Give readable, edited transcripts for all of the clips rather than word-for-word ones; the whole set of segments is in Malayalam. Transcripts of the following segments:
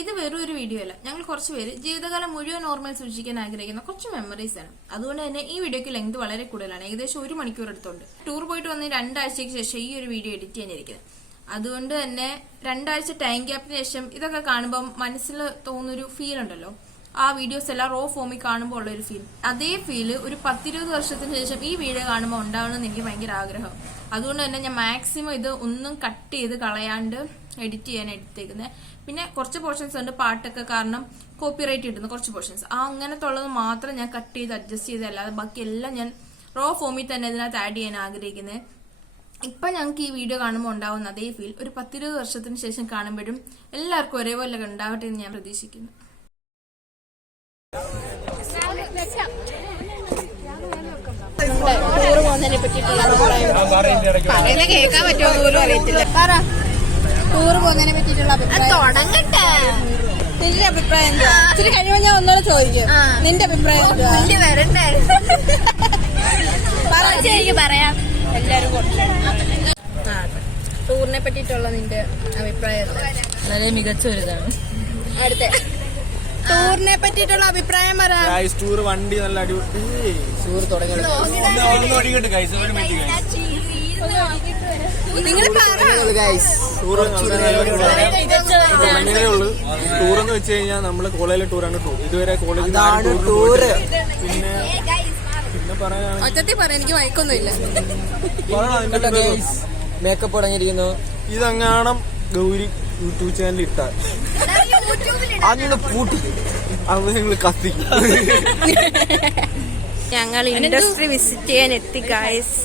ഇത് വെറും ഒരു വീഡിയോ അല്ല. ഞങ്ങൾ കുറച്ച് പേര് ജീവിതകാലം മുഴുവൻ ഓർമ്മയിൽ സൂക്ഷിക്കാൻ ആഗ്രഹിക്കുന്ന കുറച്ച് മെമ്മറീസ് ആണ്. അതുകൊണ്ട് തന്നെ ഈ വീഡിയോക്ക് ലെങ്ത് വളരെ കൂടുതലാണ്. ഏകദേശം 1 മണിക്കൂർ എടുത്തുണ്ട്. ടൂർ പോയിട്ട് വന്ന് 2 ആഴ്ചയ്ക്ക് ശേഷം ഈ ഒരു വീഡിയോ എഡിറ്റ് ചെയ്യാനിരിക്കുന്നത്. അതുകൊണ്ട് തന്നെ 2 ആഴ്ച ടൈം ഗ്യാപ്പിന് ശേഷം ഇതൊക്കെ കാണുമ്പോൾ മനസ്സിൽ തോന്നുന്നൊരു ഫീൽ ഉണ്ടല്ലോ, ആ വീഡിയോസ് എല്ലാം റോ ഫോമിൽ കാണുമ്പോൾ ഉള്ള ഒരു ഫീൽ, അതേ ഫീല് ഒരു 10-20 വർഷത്തിന് ശേഷം ഈ വീഡിയോ കാണുമ്പോൾ ഉണ്ടാവണമെന്ന് എനിക്ക് ഭയങ്കര ആഗ്രഹം. അതുകൊണ്ട് തന്നെ ഞാൻ മാക്സിമം ഇത് ഒന്നും കട്ട് ചെയ്ത് കളയാണ്ട് എഡിറ്റ് ചെയ്യാൻ എടുത്തേക്കുന്നത്. പിന്നെ കുറച്ച് പോർഷൻസ് ഉണ്ട് പാട്ടൊക്കെ കാരണം കോപ്പിറൈറ്റ് കിട്ടുന്ന കുറച്ച് പോർഷൻസ്, ആ അങ്ങനത്തെ ഉള്ളത് മാത്രം ഞാൻ കട്ട് ചെയ്ത് അഡ്ജസ്റ്റ് ചെയ്ത്, അല്ലാതെ ബാക്കി എല്ലാം ഞാൻ റോ ഫോമിൽ തന്നെ ഇതിനകത്ത് ആഡ് ചെയ്യാൻ ആഗ്രഹിക്കുന്നത്. ഇപ്പൊ ഞങ്ങൾക്ക് ഈ വീഡിയോ കാണുമ്പോൾ ഉണ്ടാവുന്ന അതേ ഫീൽ ഒരു 10-20 വർഷത്തിന് ശേഷം കാണുമ്പോഴും എല്ലാവർക്കും ഒരേപോലെ ഉണ്ടാവട്ടെ എന്ന് ഞാൻ പ്രതീക്ഷിക്കുന്നു. ടൂർ പോകുന്നതിനെ പറ്റിയിട്ടുള്ള പറയുന്നത് കേൾക്കാൻ പറ്റുമോ പോലും അറിയത്തില്ല. ടൂർ പോകുന്നതിനെ പറ്റിയിട്ടുള്ള തുടങ്ങട്ടെ. നിന്റെ അഭിപ്രായം എന്താ? ഇച്ചിരി കഴിയുമ്പോൾ ഞാൻ ഒന്നുകൂടെ ചോദിക്കും. നിന്റെ അഭിപ്രായം വരണ്ടേ? എനിക്ക് പറയാം. എല്ലാരും ടൂറിനെ പറ്റിയിട്ടുള്ള നിന്റെ അഭിപ്രായം വളരെ മികച്ച ഒരു ഇതാണ്. അടുത്ത ടൂറിനെ പറ്റിയിട്ടുള്ള അഭിപ്രായം പറയാം. ടൂർ വണ്ടി നല്ല അടിപൊളി. ടൂർ തുടങ്ങി ടൂറെന്ന് വെച്ച് കഴിഞ്ഞാൽ നമ്മള് കോളേജിലെ ടൂറാണ് ടൂർ. ഇതുവരെ കോളേജിൽ ടൂർ. പിന്നെ പറയാൻ ഒറ്റത്തിൽ പറയാൻ എനിക്ക് മയക്കൊന്നുമില്ല. മേക്കപ്പ് തുടങ്ങിയിരിക്കുന്നു. ഇതങ്ങാണം ഗൗരി യൂട്യൂബ് ചാനൽ ഇട്ടാൽ അന്ന് പൂട്ടി അത് ഞങ്ങൾ കത്തിക്കും. ഞങ്ങൾ ഇൻഡസ്ട്രി വിസിറ്റ് ചെയ്യാൻ എത്തി ഗൈസ്.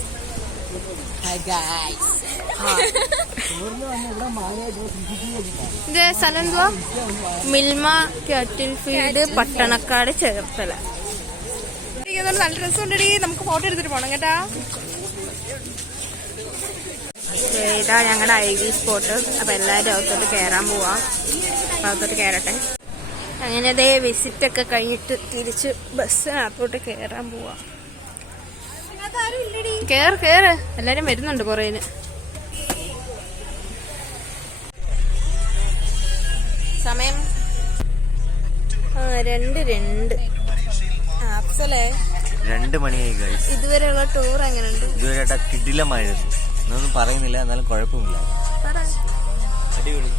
ഇത് സ്ഥലം എന്തുവാ? മിൽമ കാറ്റിൽ ഫീൽഡ്, പട്ടണക്കാട്, ചേർത്തല. നല്ല രസമുണ്ടടി, നമുക്ക് ഫോട്ടോ എടുത്തിട്ട് പോണം കേട്ടാ. ഇതാ ഞങ്ങളുടെ IV സ്പോട്ട്. അപ്പൊ എല്ലാരും അകത്തോട്ട് കയറാൻ പോവാം. അപ്പൊ അകത്തോട്ട് കയറട്ടെ. അങ്ങനെ അതേ വിസിറ്റ് ഒക്കെ കഴിഞ്ഞിട്ട് തിരിച്ച് ബസ്സിനകത്തോട്ട് കയറാൻ പോവാം. കേറ് എല്ലാരും വരുന്നുണ്ട് പുറയില്. സമയം 2:02. അഫ്സലേ 2 മണിയായി. ഇതുവരെയുള്ള ടൂർ എങ്ങനെയുണ്ട്? ഇതുവരെ കിടിലമായിരുന്നു. ഒന്നും പറയുന്നില്ല, എന്നാലും കുഴപ്പമില്ല. അടിപൊളി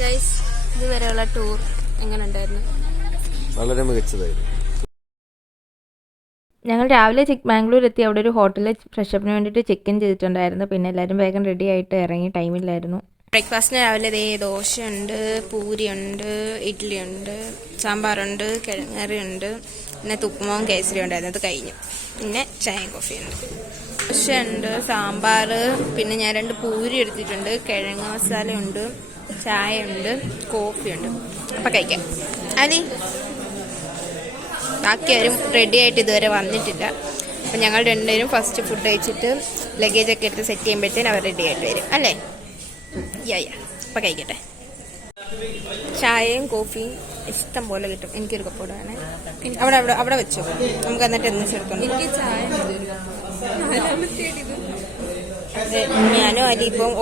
ഗൈസ്. ഇതുവരെയുള്ള ടൂർ എങ്ങനെ ഉണ്ടായിരുന്നു? വളരെ മികച്ചതായിരുന്നു. ഞങ്ങൾ രാവിലെ ബാംഗ്ലൂർ എത്തി. അവിടെ ഒരു ഹോട്ടലിൽ ഫ്രഷപ്പിന് വേണ്ടിയിട്ട് ചെക്ക് ഇൻ ചെയ്തിട്ടുണ്ടായിരുന്നു. പിന്നെ എല്ലാവരും വേഗം റെഡി ആയിട്ട് ഇറങ്ങി, ടൈമില്ലായിരുന്നു. ബ്രേക്ക്ഫാസ്റ്റിന് രാവിലെ ദോശയുണ്ട്, പൂരിയുണ്ട്, ഇഡ്ഡലിയുണ്ട്, സാമ്പാറുണ്ട്, കിഴങ്ങറിയുണ്ട്, പിന്നെ തുപ്പുമാവും കേസരി ഉണ്ടായിരുന്നു. അത് കഴിഞ്ഞു. പിന്നെ ചായയും കോഫിയുണ്ട്. ദോശയുണ്ട്, സാമ്പാർ, പിന്നെ ഞാൻ 2 പൂരി എടുത്തിട്ടുണ്ട്, കിഴങ്ങ് മസാലയുണ്ട്, ചായ ഉണ്ട്, കോഫിയുണ്ട്. അപ്പം കഴിക്കാം. അനി ബാക്കി ആരും റെഡി ആയിട്ട് ഇതുവരെ വന്നിട്ടില്ല. അപ്പം ഞങ്ങൾ 2 പേരും ഫസ്റ്റ് ഫുഡ് കഴിച്ചിട്ട് ലഗേജൊക്കെ എടുത്ത് സെറ്റ് ചെയ്യുമ്പോഴത്തേനും അവർ റെഡി ആയിട്ട് വരും അല്ലേ? അപ്പം കഴിക്കട്ടെ. ചായയും കോഫിയും ഇഷ്ടം പോലെ കിട്ടും. എനിക്കൊരു കപ്പോടാണ്. അവിടെ വെച്ചോ, നമുക്ക് എന്നിട്ട് എന്തെടുത്തോണ്ട്. ഞാനും അലി ഇപ്പം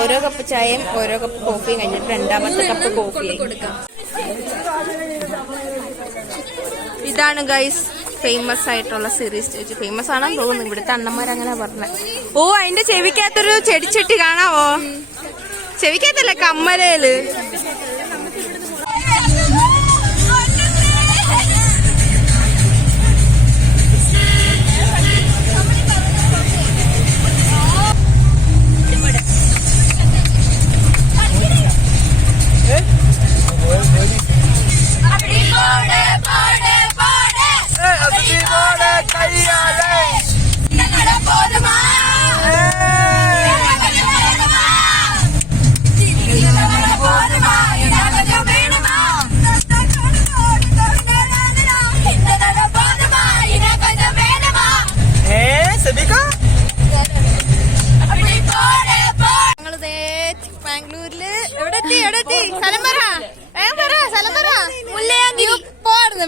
ഓരോ കപ്പ് ചായയും ഓരോ കപ്പ് കോഫിയും കഴിഞ്ഞിട്ട് 2ാമത്തെ കപ്പ് കോഫി കൊടുക്കാം. ഇതാണ് ഗൈസ് ഫേമസ് ആയിട്ടുള്ള സീരീസ് സ്റ്റേജ്. ഫേമസ് ആണെന്ന് തോന്നുന്നു, ഇവിടുത്തെ അണ്ണന്മാരങ്ങനെ പറഞ്ഞത്. ഓ, അതിന്റെ ചെവിക്കകത്തൊരു ചെടിച്ചട്ടി കാണാവോ? ചെവിക്കകത്തല്ല, കമ്മലയില്. ബാംഗ്ലൂരില് എവിടെ എത്തി? സ്ഥലം പറ.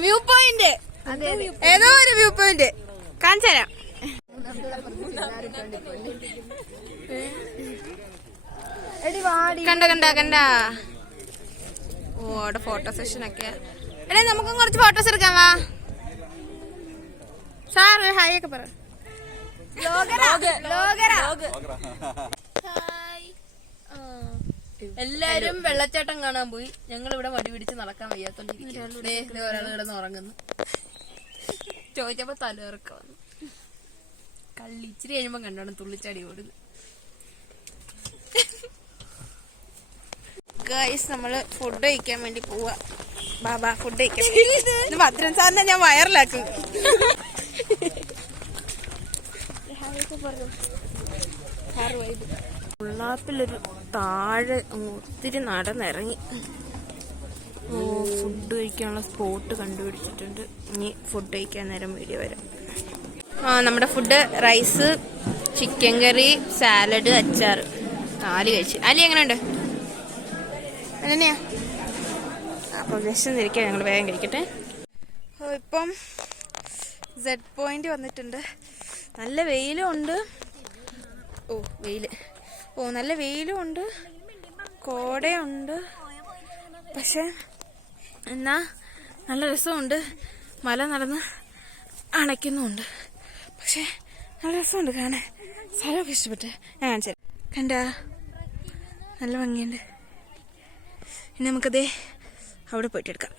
വ്യൂ പോയിന്റ്, ഏതോ ഒരു വ്യൂ പോയിന്റ് കാണിച്ചു തരാം. കണ്ട ഓ അവിടെ ഫോട്ടോ സെഷനൊക്കെ. എടേ നമുക്കും കുറച്ച് ഫോട്ടോസ് എടുക്കാം വാ. സാർ ഹായ് ഒക്കെ പറ. എല്ലാരും വെള്ളച്ചാട്ടം കാണാൻ പോയി. ഞങ്ങൾ ഇവിടെ വടി പിടിച്ച് നടക്കാൻ വയ്യാത്തോണ്ടിരിക്കുന്നു. ഒരാൾ കിടന്ന് ഉറങ്ങുന്നു. ചോദിച്ചപ്പോ തലയിറക്ക വന്നു. കള്ളി ഇച്ചിരി കഴിയുമ്പോ കണ്ടോണം തുള്ളിച്ചാടി ഓടുന്നു. ഗൈസ് നമ്മള് ഫുഡ് കഴിക്കാൻ വേണ്ടി പോവാ. ബാബാ ഫുഡ് കഴിക്കാൻ. ഭദ്രൻ സാറിനെ ഞാൻ വൈറലാക്കും. ഉള്ളാപ്പിലൊരു താഴെ ഒത്തിരി നടന്നിറങ്ങി. ഓ ഫുഡ് കഴിക്കാനുള്ള സ്പോട്ട് കണ്ടുപിടിച്ചിട്ടുണ്ട്. ഇനി ഫുഡ് കഴിക്കാൻ നേരം വീഡിയോ വരാം. നമ്മുടെ ഫുഡ് റൈസ്, ചിക്കൻ കറി, സാലഡ്, അച്ചാർ 4 കഴിച്ച്. അലി എങ്ങനെയുണ്ട്? അതെന്നെയാ. അപ്പോൾ വിശന്നിരിക്കാൻ ഞങ്ങൾ വേഗം കഴിക്കട്ടെ. ഇപ്പം സെഡ് പോയിന്റ് വന്നിട്ടുണ്ട്. നല്ല വെയിലും ഉണ്ട്. നല്ല വെയിലും ഉണ്ട്, കോടയുണ്ട്. പക്ഷെ എന്നാ നല്ല രസമുണ്ട്. മല നടന്ന് അണയ്ക്കുന്നുമുണ്ട്. പക്ഷെ നല്ല രസമുണ്ട് കാണാൻ. സ്ഥലമൊക്കെ ഇഷ്ടപ്പെട്ട് ഞാൻ കാണിച്ചു തരാം. കണ്ടാ നല്ല ഭംഗിയുണ്ട്. ഇനി നമുക്കതേ അവിടെ പോയിട്ട് എടുക്കാം.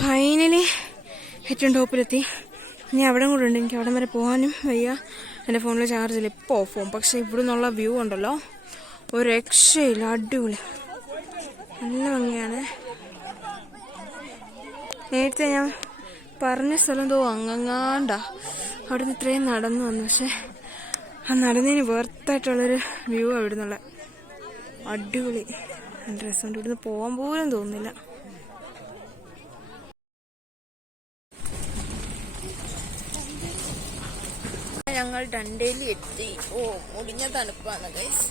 ഫൈനലി ഏറ്റവും ടോപ്പിലെത്തി. ഇനി അവിടെ കൂടെ ഉണ്ട്. എനിക്ക് അവിടെ വരെ പോകാനും വയ്യ. എൻ്റെ ഫോണിൽ ചാർജില്ല. ഇപ്പോൾ ഓഫ് പോകും. പക്ഷെ ഇവിടെ നിന്നുള്ള വ്യൂ ഉണ്ടല്ലോ ഒരു രക്ഷയില്ല. അടിപൊളി, നല്ല ഭംഗിയാണ്. നേരത്തെ ഞാൻ പറഞ്ഞ സ്ഥലം അങ്ങങ്ങാണ്ടാ. അവിടെ നിന്ന് ഇത്രയും നടന്നു വന്നു. പക്ഷെ ആ നടന്നതിന് വേർത്തായിട്ടുള്ളൊരു വ്യൂ അവിടെ നിന്നുള്ള. അടിപൊളി, നല്ല രസമുണ്ട്. ഇവിടുന്ന് പോകാൻ പോലും തോന്നുന്നില്ല. ഞങ്ങൾ ഡണ്ടേലി എത്തി. മുടിഞ്ഞ തണുപ്പാണ് ഗൈസ്.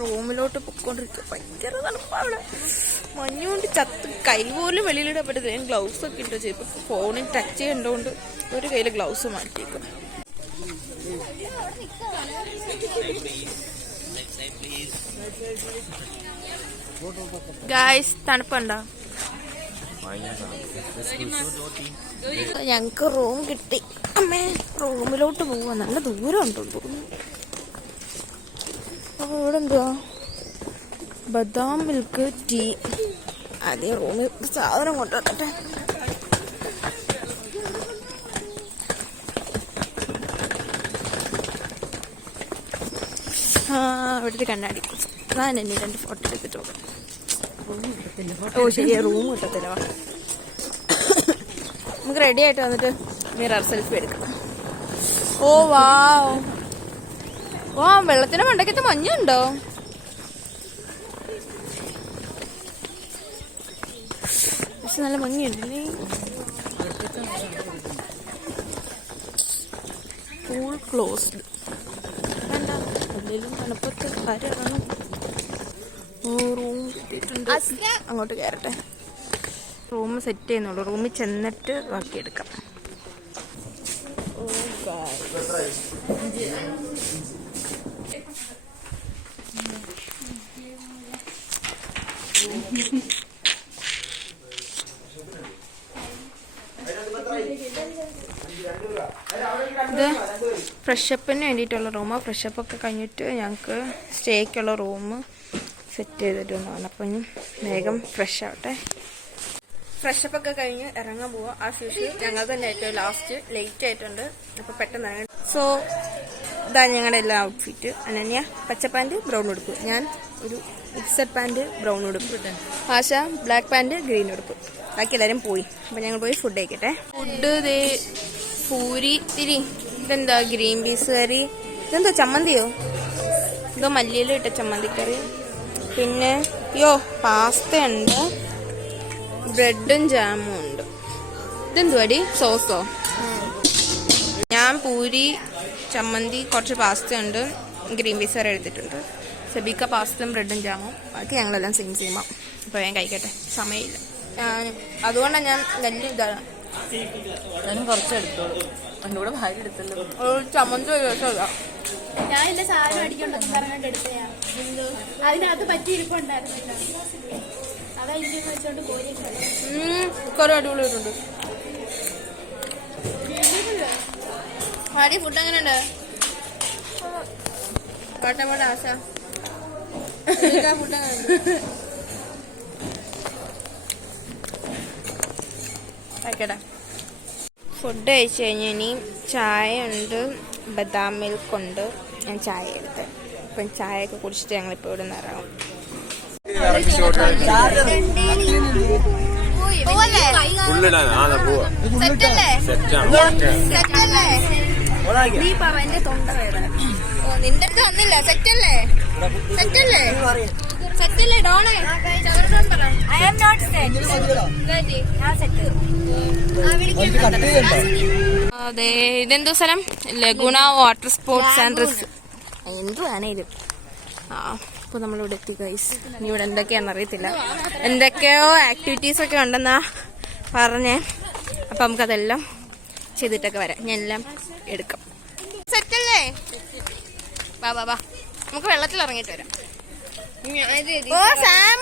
റൂമിലോട്ട് പൊക്കോണ്ടിരിക്കുക. ഭയങ്കര തണുപ്പാണ്. മഞ്ഞുകൊണ്ട് ചത്ത് കൈ പോലും വെളിയിലിടാൻ പറ്റത്തില്ല. ഗ്ലൗസ് ഒക്കെ ഇട്ടോ ചെയ്തു. ഫോണിൽ ടച്ച് ചെയ്യേണ്ടതുകൊണ്ട് ഒരു കയ്യിൽ ഗ്ലൗസ് മാറ്റിയേക്കും. ഗൈസ് തണുപ്പുണ്ടോ? ഞങ്ങക്ക് റൂം കിട്ടി. അമ്മേ റൂമിലോട്ട് പോവാ. നല്ല ദൂരം ഉണ്ടോ തോന്നുന്നു. ഇവിടെ എന്തുവാ? ബദാം മിൽക്ക് ടീ. അതേ റൂമിൽ സാധനം കൊണ്ടുവന്നിട്ടെ. ഇവിടുത്തെ കണ്ണാടി. ഞാൻ എന്നെ 2 ഫോട്ടോ എടുത്തിട്ട് പോകാം. ശരിയാ, റൂം കിട്ടത്തില്ല. നമുക്ക് റെഡി ആയിട്ട് വന്നിട്ട് മിറർ സെൽഫി എടുക്കാം. വാ വെള്ളത്തിന്റെ മണ്ടക്കത്ത് മഞ്ഞുണ്ടോ? പക്ഷെ നല്ല ഭംഗിയുണ്ടല്ലേ. Pool closed. എന്തെങ്കിലും തണുപ്പത്ത് കാര്യമാണ്. റൂം കിട്ടിയിട്ടുണ്ട്. അങ്ങോട്ട് കയറട്ടെ. റൂം സെറ്റ് ചെയ്യുന്നുള്ളൂ. റൂമിൽ ചെന്നിട്ട് ബാക്കിയെടുക്കാം. ഇത് ഫ്രഷപ്പിന് വേണ്ടിയിട്ടുള്ള റൂം. ഫ്രഷപ്പൊക്കെ കഴിഞ്ഞിട്ട് ഞങ്ങൾക്ക് സ്റ്റേക്കുള്ള റൂം സെറ്റ് ചെയ്തിട്ടുണ്ടാണ്. അപ്പം ഇനി വേഗം ഫ്രഷ് ആവട്ടെ. ഫ്രഷപ്പൊക്കെ കഴിഞ്ഞ് ഇറങ്ങാൻ പോവാം. ആ യൂഷ്വലി ഞങ്ങൾ തന്നെ ഏറ്റവും ലാസ്റ്റ് ലേറ്റ് ആയിട്ടുണ്ട്. അപ്പോൾ പെട്ടെന്ന് ഇറങ്ങി. സോ ഇതാ ഞങ്ങളുടെ എല്ലാ ഔട്ട്ഫിറ്റ്. അനന്യ പച്ച പാൻറ് ബ്രൗൺ ഉടുപ്പ്, ഞാൻ ഒരു മിക്സഡ് പാൻറ് ബ്രൗൺ ഉടുപ്പ്, ആശ ബ്ലാക്ക് പാൻറ് ഗ്രീൻ ഉടുപ്പ്. ബാക്കി എല്ലാവരും പോയി. അപ്പം ഞങ്ങൾ പോയി ഫുഡ് കഴിക്കട്ടെ. ഫുഡ് ദേ പൂരി തിരി. ഇതെന്താ ഗ്രീൻ പീസ് കറി. ഇതെന്താ ചമ്മന്തിയോ? ഇതോ മല്ലിയില ഇട്ട ചമ്മന്തിക്കറി. പിന്നെ പാസ്ത ഉണ്ട്, ബ്രെഡും ജാമും ഉണ്ട്. ഇതെന്തുവാടി സോസോ? ഞാൻ പൂരി, ചമ്മന്തി, കുറച്ച് പാസ്ത ഉണ്ട്, ഗ്രീൻ പീസ് കറി എടുത്തിട്ടുണ്ട്. സെബിക്ക പാസ്തയും ബ്രെഡും ജാമും. ബാക്കി ഞങ്ങളെല്ലാം സെയിം. അപ്പോൾ ഞാൻ കഴിക്കട്ടെ, സമയമില്ല. അതുകൊണ്ടാണ് ഞാൻ നല്ല ഇതാണ്. ഞാനും കുറച്ചെടുത്തോളൂ. എൻ്റെ കൂടെ ഭാര്യ എടുത്തല്ലോ. ഒരു ചമ്മന്തി രസമില്ല. ഞാൻ എന്റെ സാധനം അടിക്കൊണ്ടെന്ന് പറഞ്ഞിട്ട് എടുത്തയാ. അതിനകത്ത് പറ്റിയിരിപ്പുണ്ടായിരുന്നില്ല. കുറെ അടിപൊളിയായിട്ടുണ്ട്. ആടി ഫുഡ് എങ്ങനെയുണ്ട്? കോട്ടപ്പാട് ആശ ഫുഡ് എങ്ങനെയുണ്ട്? ഫുഡ് കഴിച്ചു കഴിഞ്ഞ് ഇനി ചായ ഉണ്ട്, ബദാം മിൽക്ക് ഉണ്ട്. ഞാൻ ചായ എടുത്ത് ഇപ്പം ചായയൊക്കെ കുടിച്ചിട്ട് ഞങ്ങളിപ്പോൾ ഇവിടെ നിന്ന് ഇറങ്ങും. നിന്റെ അടുത്ത് വന്നില്ല. സെറ്റല്ലേ സെറ്റല്ലേ സെറ്റല്ലേ ഡോണേ? അതെ, ഇതെന്തോ സ്ഥലം? ലഗുണ വാട്ടർ സ്പോർട്സ് ആൻഡ് എന്തുവാണ് ഇത്? അപ്പോൾ നമ്മളിവിടെ എത്തി ഗൈസ്. ഇനി ഇവിടെ എന്തൊക്കെയാണെന്ന് അറിയത്തില്ല. എന്തൊക്കെയോ ആക്ടിവിറ്റീസ് ഒക്കെ ഉണ്ടെന്നാ പറഞ്ഞേ. അപ്പം നമുക്കതെല്ലാം ചെയ്തിട്ടൊക്കെ വരാം. ഞാൻ എല്ലാം എടുക്കാം. സെറ്റല്ലേ? വാ വാ വാ, നമുക്ക് വെള്ളത്തിൽ ഇറങ്ങിയിട്ട് വരാം. ഓ സാം,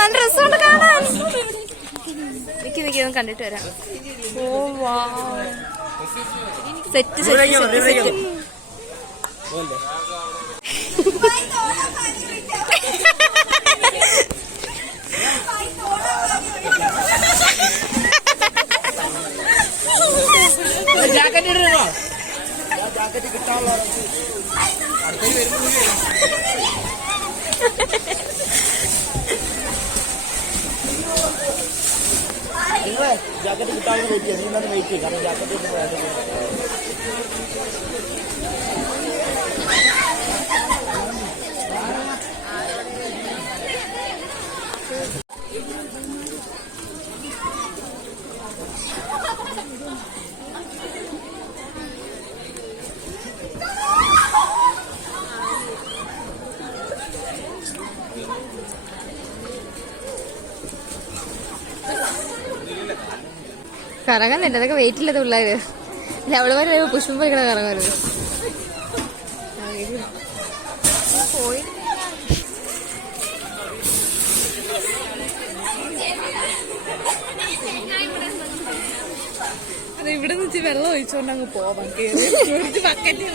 നല്ല രസമുണ്ട് കാണാൻ. നിൽക്കി കണ്ടിട്ട് വരാം. ഓ വാ, സെറ്റ് സെറ്റ് സെറ്റ്. ജാക്കറ്റ് ഇടണോ? ജാക്കറ്റ് കിട്ടാനുള്ള ജാക്കറ്റ് കിട്ടാവുന്ന വെയിറ്റ് ചെയ്യാം. നീ തന്നെ വെയിറ്റ് ചെയ്യും. കാരണം ജാക്കറ്റ് കറങ്ങുന്നുണ്ട്. അതൊക്കെ വെയിറ്റ് ഇല്ലാത്ത പിള്ളേര്. അവള് വരെ പുഷ്പം പോയിക്കണ കറങ്ങരുത്. പോയി അത് ഇവിടെ നിന്ന് വെള്ളം ഒഴിച്ചോണ്ട് അങ്ങ് പോവാം. ബക്കറ്റ്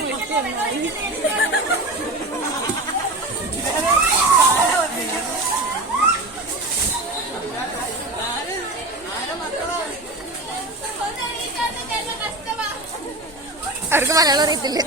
അവർക്ക് മലയാളം അറിയത്തില്ല.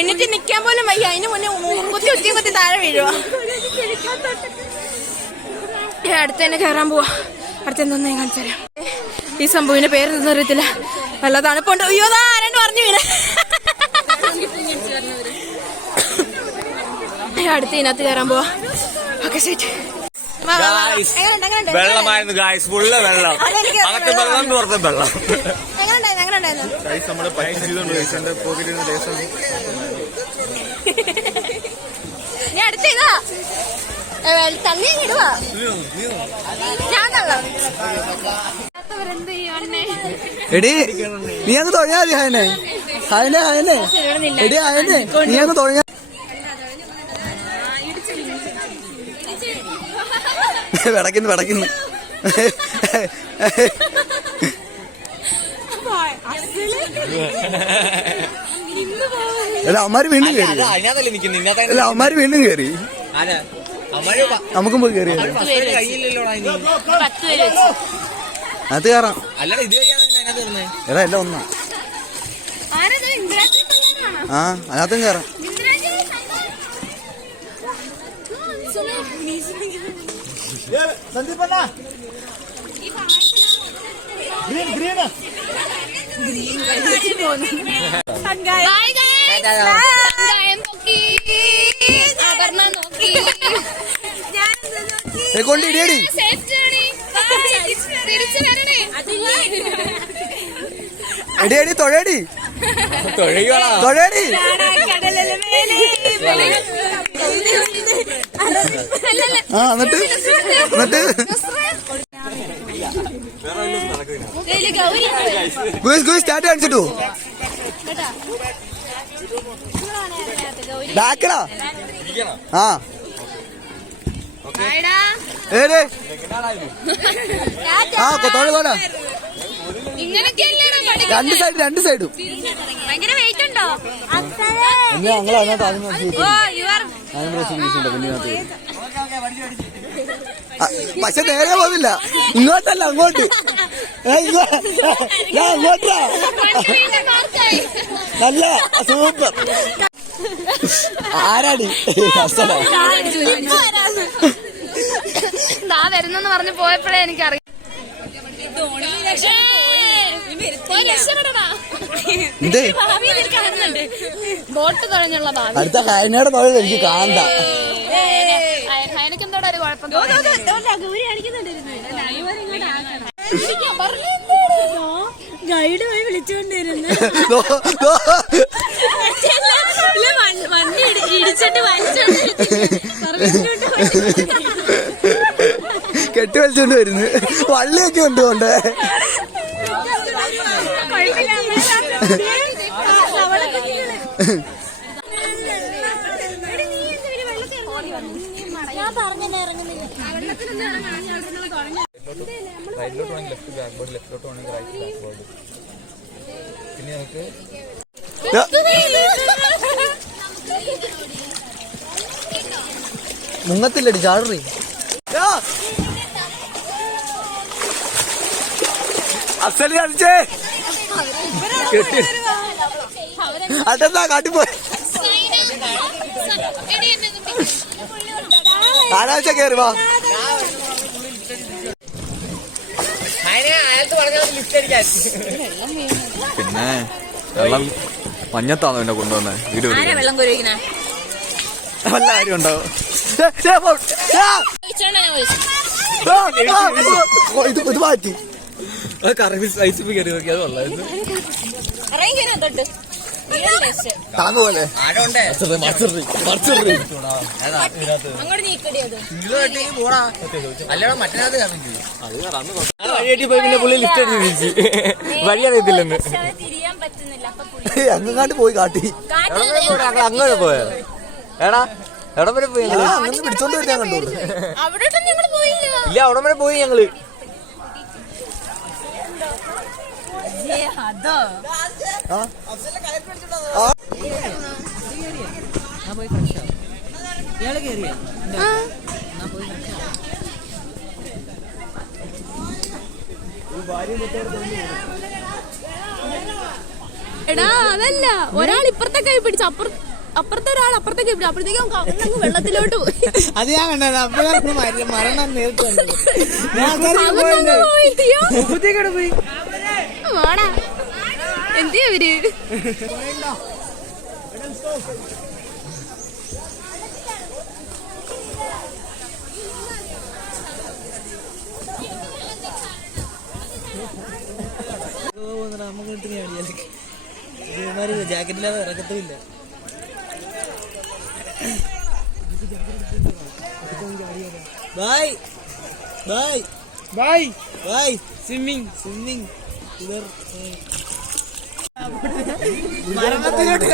എന്നിട്ട് നിക്കാൻ പോലും വയ്യ. അതിന് മുന്നേ കുത്തി കുത്തി കുത്തി താഴെ വീഴുവാ. അടുത്ത് തന്നെ കയറാൻ പോവാ. അടുത്തെന്തോന്ന് ഞാൻ കാണിച്ചു തരാം. ഈ സംഭവത്തിന്റെ പേരൊന്നും അറിയത്തില്ല. നല്ല തണുപ്പുണ്ട്. അയ്യോ, ആരാണ്ട് പറഞ്ഞു വീണ. അടുത്ത് ഇതിനകത്ത് കയറാൻ പോവാ. Okay set. വെള്ളമായിരുന്നു ഗായ്സ്. ഫുള്ള് വെള്ളം. അകത്ത് വെള്ളം, പുറത്ത് വെള്ളം. നമ്മള് പോക്കറ്റിൽ ഞാൻ അടുത്തേതാ തള്ളി ഇടുവാ. ഞാൻ തള്ളാം. എടി നീ അങ്ങ് തുടങ്ങിയാ മതി. ഹയനെ ഹയനെ ഹയനെ എടി ഹയനെ നീ അങ്ങ് തുടങ്ങിയ. വിടക്കുന്നു വിടക്കുന്നു. അല്ല അവന്മാര് വീണ്ടും കയറി. അല്ല അവന്മാര് വീണ്ടും കയറി. നമുക്കും പോയി കയറി. അത് കയറാം. എടാ എല്ലാം ഒന്നാ. ആ അതിനകത്തും കയറാം. കൊണ്ടിടിയടി എടി എടി തൊഴടി തൊഴടി ആ എന്നിട്ട് സ്റ്റാർട്ട് കാണിച്ചിട്ടു ബാക്കടാ ആ ഏടേ ആ കൊത്തോടെ പോടാ രണ്ട് സൈഡും ഭയങ്കര വെയിറ്റ് ഉണ്ടോ? ഞങ്ങൾ അതിനകത്ത് പക്ഷെ നേരെ പോകുന്നില്ല, ഇങ്ങോട്ടല്ല അങ്ങോട്ട്. ഞാൻ അങ്ങോട്ടാ. നല്ല സൂപ്പർ. ആരാടി വരുന്നെന്ന് പറഞ്ഞ് പോയപ്പോഴേ എനിക്കറിയാം. ബോട്ട് തുഴഞ്ഞുള്ള ഭാവി അടുത്ത ഹൈനയുടെ തൊഴിൽ എനിക്ക് കാണണ്ട. ഹൈനക്ക് എന്തോടാ ഒരു കുഴപ്പം? ഗൈഡ് പോയി വിളിച്ചുകൊണ്ടിരുന്നു. വണ്ടി ഇടിച്ചിട്ട് കെട്ടി വലിച്ചോണ്ട് വരുന്നു. വള്ളിയൊക്കെ കൊണ്ടുപോണ്ടേ. പിന്നെ നമുക്ക് മുങ്ങത്തില്ലടി ചാടറി. അസലി അടിച്ചേ അതെന്താ കാട്ടിപ്പോയി. ആരാഴ്ച കയറി വാ. പിന്നെ വെള്ളം മഞ്ഞത്താണോ എന്നെ കൊണ്ടുവന്നേ? വീട് വെള്ളം കുരുവിക്കണേ വല്ല കാര്യം ഉണ്ടാവും. ഇത് മാറ്റി താങ്ങ് പോലെ പുള്ളി ലിഫ്റ്റ് അടിച്ച് വഴി അറിയത്തില്ലെന്ന് അങ്ങാണ്ട് പോയി കാട്ടി. അങ്ങോട്ട് പോയോ? എടാ എവിടെ വരെ പോയി? അങ്ങനെ പിടിച്ചോണ്ട് വരും. ഞാൻ കണ്ടോളൂ. ഇല്ല, അവിടെ വരെ പോയി ഞങ്ങള്. എടാ അതല്ല, ഒരാൾ ഇപ്പുറത്തെ കൈ പിടിച്ചു, അപ്പുറത്തെ ഒരാൾ അപ്പുറത്തെ കൈ പിടിച്ചു. അപ്പോഴത്തേക്കും വെള്ളത്തിലോട്ട് പോയി. അത് ഞാൻ കണ്ടത്. അപ്പോഴാണ് മരണം നേരിട്ട് പോയി. വാടാ, എന്തിയാ ഇവര്? ജാക്കറ്റില്ലാതെ ഇറക്കത്തുമില്ല. Bye bye bye bye. Swimming ഇവർ മരണത്തിലോട്ട്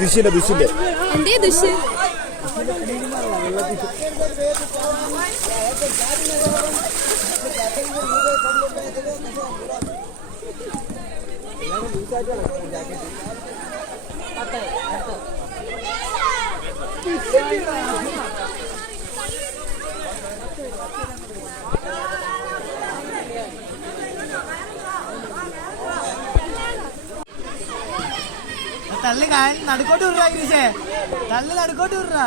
ദുഷ്യന്റെ ദുഷ്യന്റെ എന്തേ ദുഷ്യ തള്ളി നടുക്കോട്ട് വിടറാ ഗ്രീഷേ, തള്ളി നടുക്കോട്ട് വിടറാ.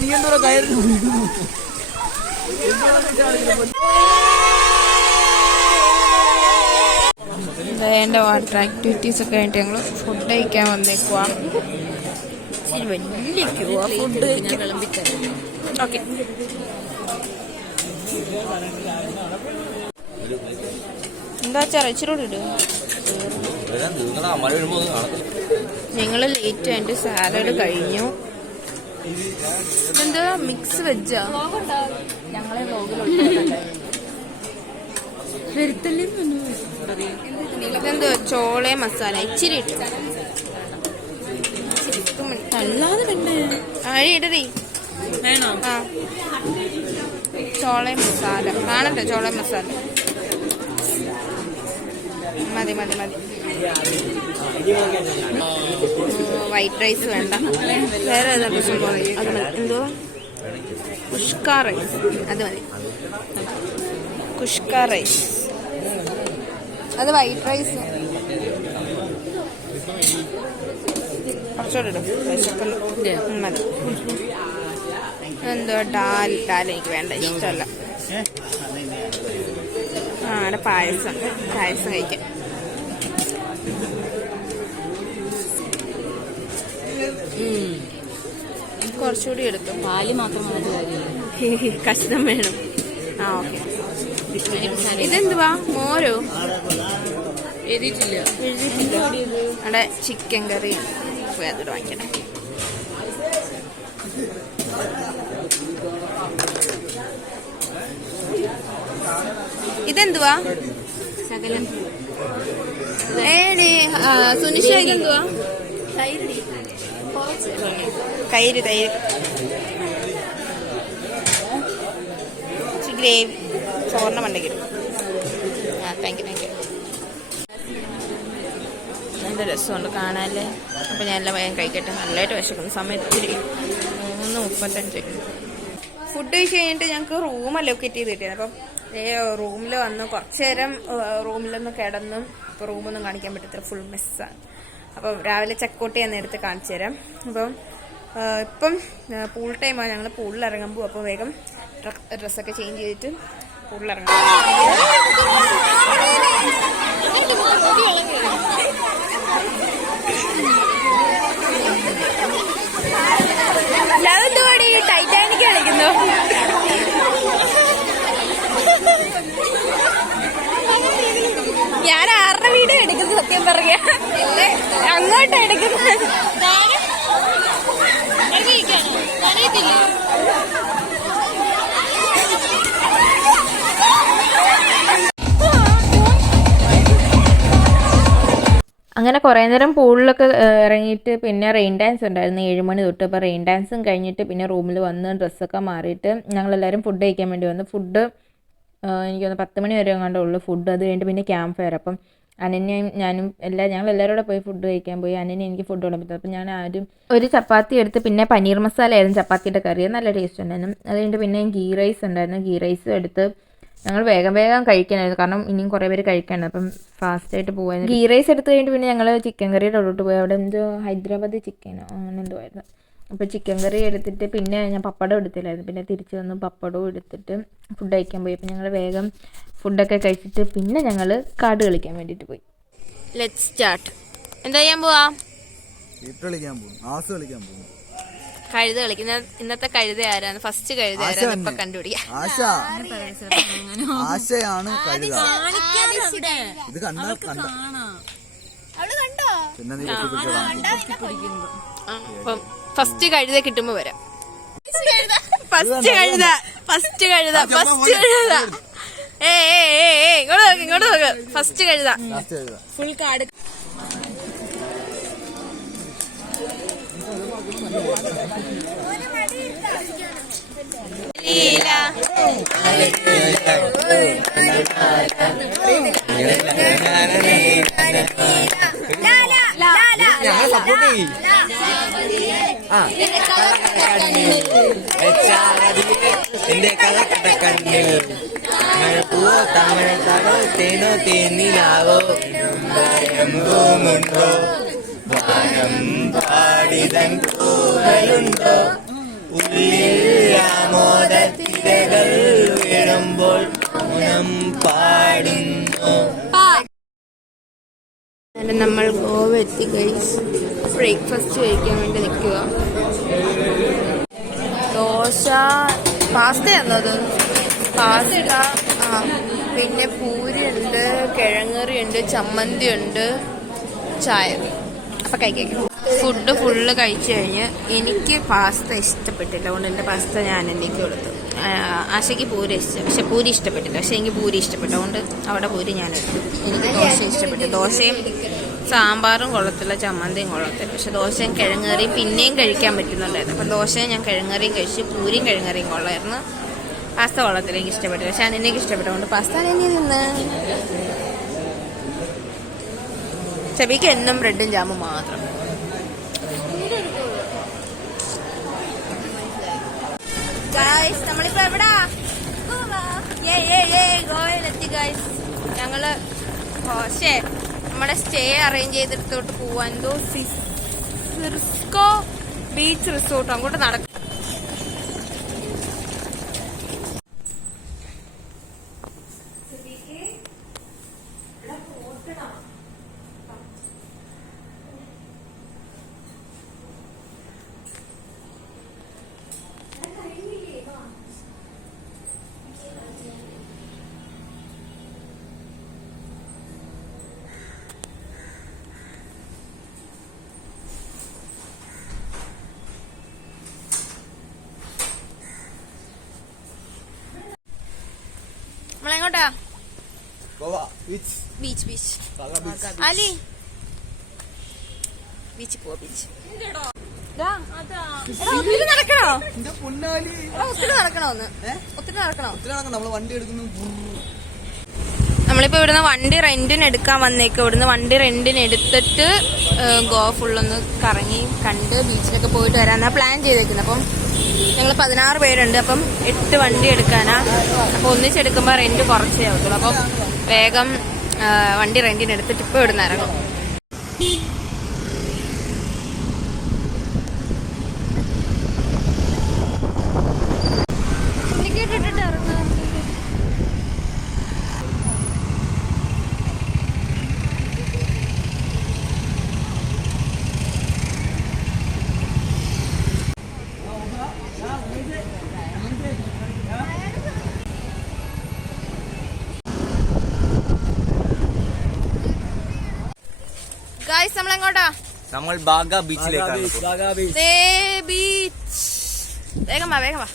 നീ എന്തോ കയറി എൻ്റെ വാട്ടർ ആക്ടിവിറ്റീസ് ഒക്കെ ആയിട്ട് ഞങ്ങൾ ഫുഡ് കഴിക്കാൻ വന്നേക്കുവാ. വലിയ ക്യൂവാ ഫുഡ് കഴിക്കാൻ. ഓക്കെ, എന്താ വെച്ചാൽ ഇച്ചിരി ഇടുക. ഞങ്ങൾ ലേറ്റ് ആയിട്ട് സാലഡ് കഴിഞ്ഞു. ഇതെന്താ മിക്സ് വെജാ? ഞങ്ങളെ ഇതെന്തോ ചോള മസാല ഇച്ചിരി ഇട്ടു. അല്ലാതെ തന്നെ ഇടറി ആ ചോള മസാല കാണട്ടെ. ചോള മസാല മതി മതി മതി. വൈറ്റ് റൈസ് വേണ്ട, വേറെ ഏതാ സംഭവം? അത് മതി. എന്തോ കുഷ്ക റൈസ്, അത് മതി. കുഷ്ക റൈസ്, അത് വൈറ്റ് റൈസ് കുറച്ചുകൂടെ ഇടും. മതി. എന്തോ ഡാൽ എനിക്ക് വേണ്ട, ഇഷ്ടമല്ല. അവിടെ പായസം കഴിക്കാം. കുറച്ചുകൂടി എടുത്തു. പാല് മാത്രം കഷ്ണം വേണം. ആ ഓക്കെ. ഇതെന്തുവാ? മോരോ? എഴുതിയിട്ടില്ല. അവിടെ ചിക്കൻ കറി പോയി അതോട് വാങ്ങിക്കണേ. ഇതെന്തുവാ? സുനിഷ ഇതെന്തുവാ? തൈര് ഗ്രേവി ചോറിന് മണ്ടെങ്കിൽ. ആ താങ്ക് യു. നല്ല രസമുണ്ട് കാണാനല്ലേ. അപ്പം ഞാൻ എല്ലാം വേഗം കഴിക്കട്ടെ, നല്ലതായിട്ട് വിശക്കുന്നു. സമയത്തിരി 3:35. ഫുഡ് കഴിച്ച് കഴിഞ്ഞിട്ട് ഞങ്ങൾക്ക് റൂം അലോക്കേറ്റ് ചെയ്ത് കിട്ടിയത്. അപ്പം റൂമിൽ വന്ന് കുറച്ച് നേരം റൂമിലൊന്ന് കിടന്നും. ഇപ്പോൾ റൂമൊന്നും കാണിക്കാൻ പറ്റത്തില്ല, ഫുൾ മെസ്സാണ്. അപ്പം രാവിലെ ചെക്കൗട്ട് ചെയ്യാൻ നേരത്തെ കാണിച്ചു തരാം. അപ്പം ഇപ്പം പൂൾ ടൈമാണ്, ഞങ്ങൾ പൂളിൽ ഇറങ്ങാൻ പോകും. അപ്പോൾ വേഗം ഡ്രസ്സൊക്കെ ചേഞ്ച് ചെയ്തിട്ട് പൂളിൽ ഇറങ്ങാം. ലവന്തോടി ടൈറ്റാനിക് കളിക്കുന്നു. ഞാൻ 6 വീഡിയോ എടുക്കുന്നു, സത്യം പറയാ. അങ്ങോട്ട് എടുക്കുന്നത് അങ്ങനെ കുറേ നേരം പൂളിലൊക്കെ ഇറങ്ങിയിട്ട് പിന്നെ റെയിൻ ഡാൻസ് ഉണ്ടായിരുന്നു 7 മണി തൊട്ട്. അപ്പോൾ റെയിൻ ഡാൻസും കഴിഞ്ഞിട്ട് പിന്നെ റൂമിൽ വന്ന് ഡ്രസ്സൊക്കെ മാറിയിട്ട് ഞങ്ങളെല്ലാവരും ഫുഡ് കഴിക്കാൻ വേണ്ടി വന്നു. ഫുഡ് എനിക്കൊന്ന് 10 മണി വരെ എങ്ങാണ്ടേ ഉള്ളൂ ഫുഡ്. അത് കഴിഞ്ഞിട്ട് പിന്നെ ക്യാമ്പ് ഫയർ. അപ്പം അനന്യയും ഞാനും ഞങ്ങളെല്ലാവരും കൂടെ പോയി ഫുഡ് കഴിക്കാൻ പോയി. അനന്യ എനിക്ക് ഫുഡ് കൊണ്ടു പറ്റും. അപ്പം ഞാൻ ഒരു ചപ്പാത്തി എടുത്ത്, പിന്നെ പനീർ മസാല ആയിരുന്നു ചപ്പാത്തിയുടെ കറി, നല്ല ടേസ്റ്റ് ഉണ്ടായിരുന്നു. അത് കഴിഞ്ഞിട്ട് പിന്നെ ഗീ റൈസ് ഉണ്ടായിരുന്നു. ഗീ റൈസും എടുത്ത് ഞങ്ങൾ വേഗം കഴിക്കാനായിരുന്നു, കാരണം ഇനിയും കുറേ പേര് കഴിക്കാനുണ്ട്. അപ്പം ഫാസ്റ്റായിട്ട് പോകാൻ ഗീ റൈസ് എടുത്ത് കഴിഞ്ഞിട്ട് പിന്നെ ഞങ്ങൾ ചിക്കൻ കറിയുടെ അവിടോട്ട് പോയി. അവിടെ എന്തോ ഹൈദരാബാദി ചിക്കനോ അങ്ങനെ എന്തോ ആയിരുന്നു. അപ്പോൾ ചിക്കൻ കറി എടുത്തിട്ട് പിന്നെ ഞാൻ പപ്പടം എടുത്തില്ലായിരുന്നു. പിന്നെ തിരിച്ച് വന്ന് പപ്പടവും എടുത്തിട്ട് ഫുഡ് കഴിക്കാൻ പോയി. അപ്പം ഞങ്ങൾ വേഗം ഫുഡൊക്കെ കഴിച്ചിട്ട് പിന്നെ ഞങ്ങൾ കാർഡ് കളിക്കാൻ വേണ്ടിയിട്ട് പോയി. Let's start. എന്താ ചെയ്യാൻ പോവാ? കഴുത കളിക്കുന്ന. ഇന്നത്തെ കഴുത ആരാണ്? ഫസ്റ്റ് കഴുത ആരാണ് ഇപ്പൊ കണ്ടുപിടിക്കാം. പിന്നെ നീ എത്തിപ്പിടിച്ചോളാം. അപ്പം ഫസ്റ്റ് കഴുത കിട്ടുമ്പോ വരാം. ഫസ്റ്റ് കഴുത ഇങ്ങോട്ട് നോക്ക് ഫസ്റ്റ് കഴുത ഫുൾ കാട്. എന്റെ കളക്കട്ട കണ്ണിൽ തേനോ തേന്നിലാവോ ഭയമുണ്ടോ വാനം പാടിതൻ കൂവലുണ്ടോ ഉള്ളിൽ ആമോദത്തിരകൾ ഉയരുമ്പോൾ മൗനം പാടുന്നു. നമ്മൾ ഗോവ എത്തി ഗൈസ്. ബ്രേക്ക്ഫാസ്റ്റ് കഴിക്കാൻ വേണ്ടി നിൽക്കുക. ദോശ പാസ്തയാണോ അത്? പാസ്ത, പിന്നെ പൂരി ഉണ്ട്, കിഴങ്ങറി ഉണ്ട്, ചമ്മന്തി ഉണ്ട്, ചായ. അപ്പൊ കഴിക്കാം. ഫുഡ് ഫുള്ള് കഴിച്ചു കഴിഞ്ഞ് എനിക്ക് പാസ്ത ഇഷ്ടപ്പെട്ടില്ല. അതുകൊണ്ട് എൻ്റെ പാസ്ത ഞാൻ എനിക്ക് കൊടുത്തു. ആശയ്ക്ക് പൂരി ഇഷ്ടം, പക്ഷെ പൂരി ഇഷ്ടപ്പെട്ടില്ല. പക്ഷെ എനിക്ക് പൂരി ഇഷ്ടപ്പെട്ടു, അതുകൊണ്ട് അവിടെ പൂരി ഞാൻ എടുത്തു. എനിക്ക് ദോശ ഇഷ്ടപ്പെട്ടു. ദോശയും സാമ്പാറും കൊള്ളത്തില്ല, ചമ്മന്തിയും കൊള്ളത്തില്ല. പക്ഷെ ദോശയും കിഴങ്ങറിയും പിന്നെയും കഴിക്കാൻ പറ്റുന്നുണ്ടായിരുന്നു. അപ്പം ദോശയും ഞാൻ കിഴങ്ങറിയും കഴിച്ചു. പൂരിയും കിഴങ്ങറിയും കൊള്ളായിരുന്നു. പാസ്ത കൊള്ളത്തില്ല, എനിക്ക് ഇഷ്ടപ്പെട്ടില്ല. പക്ഷെ എനിക്ക് ഇഷ്ടപ്പെട്ടതുകൊണ്ട് പാസ്ത ഞാൻ നിന്ന്. ചെബിക്ക് എന്നും ബ്രെഡും ജാമും മാത്രം. നമ്മളിപ്പോ എവിടാ? ഗോവയിലെത്തി ഗൈസ്. ഞങ്ങള് നമ്മുടെ സ്റ്റേ അറേഞ്ച് ചെയ്തിടത്തോട്ട് പോവാൻ എന്തോ സിസ്കോ ബീച്ച് റിസോർട്ട് അങ്ങോട്ട് നടക്കും. നമ്മളെങ്ങോട്ടാ? ബീച്ച് അലി ബീച്ച് പോവാ. ബീച്ച് ഒത്തിരി നടക്കണോ? ഒത്തിരി നടക്കണോ? ഒത്തിരി നടക്കണോ? നമ്മളിപ്പോ ഇവിടുന്ന് വണ്ടി റെന്റിന് എടുക്കാൻ വന്നേക്കും. ഇവിടുന്ന് വണ്ടി റെന്റിന് എടുത്തിട്ട് ഗോവ ഫുള്ളൊന്ന് കറങ്ങി കണ്ട് ബീച്ചിലൊക്കെ പോയിട്ട് വരാനാ പ്ലാൻ ചെയ്തേക്കുന്നത്. അപ്പം ഞങ്ങൾ 16 പേരുണ്ട്. അപ്പം 8 വണ്ടി എടുക്കാനാ. അപ്പൊ ഒന്നിച്ചെടുക്കുമ്പോ റെന്റ് കുറച്ചേ ആവത്തുള്ളൂ. അപ്പം വേഗം വണ്ടി റെന്റിന് എടുത്തിട്ട് ഇപ്പൊ ഇവിടുന്ന് ഇറങ്ങും. ഗായ്സ് നമ്മളെങ്ങോട്ടാ? നമ്മൾ ബാഗ ബീച്ചിലേക്കാണ്. ബീച്ച്. വേഗം വാ.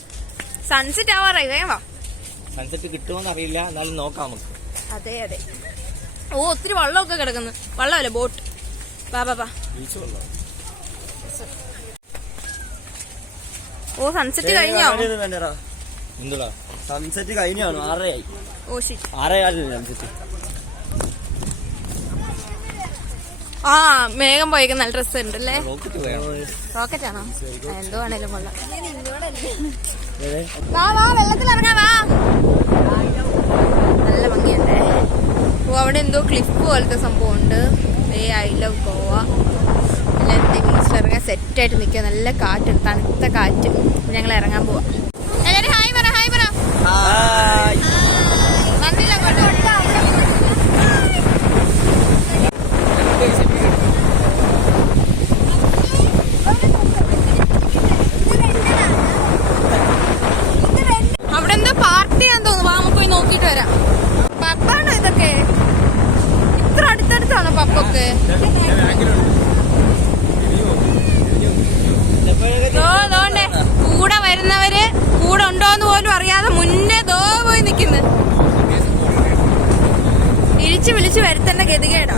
സൺസെറ്റ് ആവാറായി. വേഗം വാ. സൺസെറ്റ് കിട്ടുമോന്ന് അറിയില്ല, എന്നാലും നോക്കാം നമുക്ക്. അതെ. ഓ ഒത്തിരി വെള്ളമൊക്കെ കിടക്കുന്നു. വെള്ളമല്ലേ, ബോട്ട്. വാ. ഓ സൺസെറ്റ് കഴിഞ്ഞോ? എന്തുടാ സൺസെറ്റ് കഴിഞ്ഞാണ്? 6:30. ഓ ശരി, 6:15 സൺസെറ്റ്. ആ മേഘം പോയേക്ക് നല്ല ഡ്രസ് ഉണ്ട് അല്ലേ? റോക്കറ്റ് ആണോ? എന്തോ ആണേലും കൊള്ളാം. വാ വെള്ളത്തിലിറങ്ങാ. വാ, നല്ല ഭംഗിയുണ്ടേ. ഓ അവിടെ എന്തോ ക്ലിഫ് പോലത്തെ സംഭവം ഉണ്ട്. I love Goa. എല്ലാവരും ബീച്ചിലിറങ്ങാൻ സെറ്റായിട്ട് നിൽക്കുക. നല്ല കാറ്റുണ്ട്, തണുത്ത കാറ്റ്. ഞങ്ങൾ ഇറങ്ങാൻ പോവാ. എല്ലാവരും ഹായ് പറ. വന്നില്ല അങ്ങോട്ട്. അവിടെ എന്തോ പാർട്ടിയാന്ന് തോന്നുന്നു. വാ നമുക്ക് പോയി നോക്കിട്ട് വരാം. പപ്പാണോ ഇതൊക്കെ? ഇത്ര അടുത്തടുത്താണോ പപ്പൊക്കെ? നിക്കുന്നു. വിളിച്ചു വരുത്തേണ്ട ഗതികേടാ.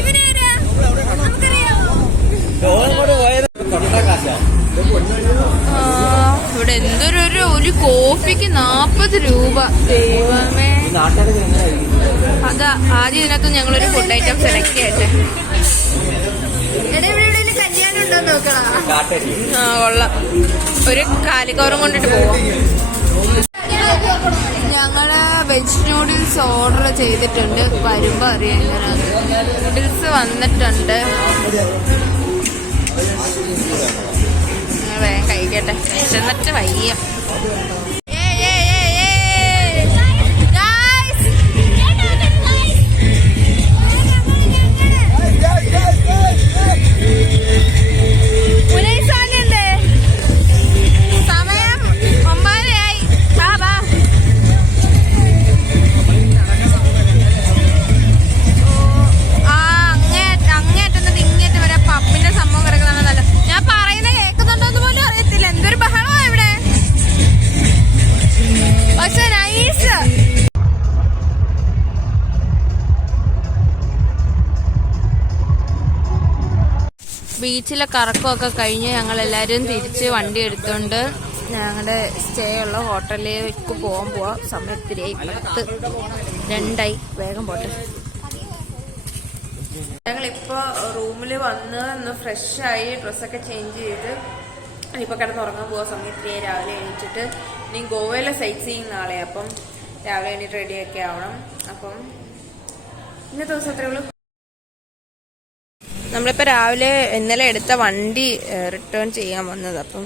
ഇവനാരാ? നമുക്കറിയാമോ? ഇവിടെ ഒരു കോഫിക്ക് 40 രൂപ. ദൈവമേ. അതാ ആദ്യം ഇതിനകത്ത് ഞങ്ങളൊരു ഫുഡ് ഐറ്റം സെലക്ട് ചെയ്യട്ടെ. കല്യാണം ഉണ്ടോ നോക്കണം. കൊള്ളാം. ഒരു കാലിക്കോറും കൊണ്ടിട്ട് പോവാം. ഞങ്ങള് വെജ് നൂഡിൽസ് ഓർഡർ ചെയ്തിട്ടുണ്ട്. വരുമ്പോ അറിയാം എങ്ങനെയാണ്. നൂഡിൽസ് വന്നിട്ടുണ്ട്. വേഗം കഴിക്കട്ടെ. ചെന്നിട്ട് വയ്യ. സമയം 9:30. അങ്ങേറ്റം ഇങ്ങേറ്റം വരെ പപ്പിന്റെ സംഭവം കിടക്കുന്നതാണ് നല്ല. ഞാൻ പറയുന്ന കേൾക്കുന്നുണ്ടോന്ന് പോലും അറിയത്തില്ല. എന്തൊരു ബഹളമാ ഇവിടെ. പക്ഷെ നൈസ്. ബീച്ചിലെ കറക്കമൊക്കെ കഴിഞ്ഞ് ഞങ്ങളെല്ലാവരും തിരിച്ച് വണ്ടി എടുത്തുകൊണ്ട് ഞങ്ങളുടെ സ്റ്റേ ഉള്ള ഹോട്ടലിലേക്ക് പോവാം. സമയത്തിരിയായി 10:02. വേഗം പോട്ടെ. ഞങ്ങളിപ്പോൾ റൂമിൽ വന്ന് ഫ്രഷായി ഡ്രസ്സൊക്കെ ചേഞ്ച് ചെയ്ത് ഇപ്പോൾ കിടന്നുറങ്ങാൻ പോവാൻ സമയത്തിരിയായി. രാവിലെ എണീച്ചിട്ട് ഇനി ഗോവയിലെ സൈറ്റ് സീയിങ് നാളെ. അപ്പം രാവിലെ എണീറ്റ് റെഡിയൊക്കെ ആവണം. അപ്പം ഇന്നത്തെ ദിവസം അത്രേ ഉള്ളൂ. നമ്മളിപ്പോൾ രാവിലെ ഇന്നലെ എടുത്ത വണ്ടി റിട്ടേൺ ചെയ്യാൻ വന്നത്. അപ്പം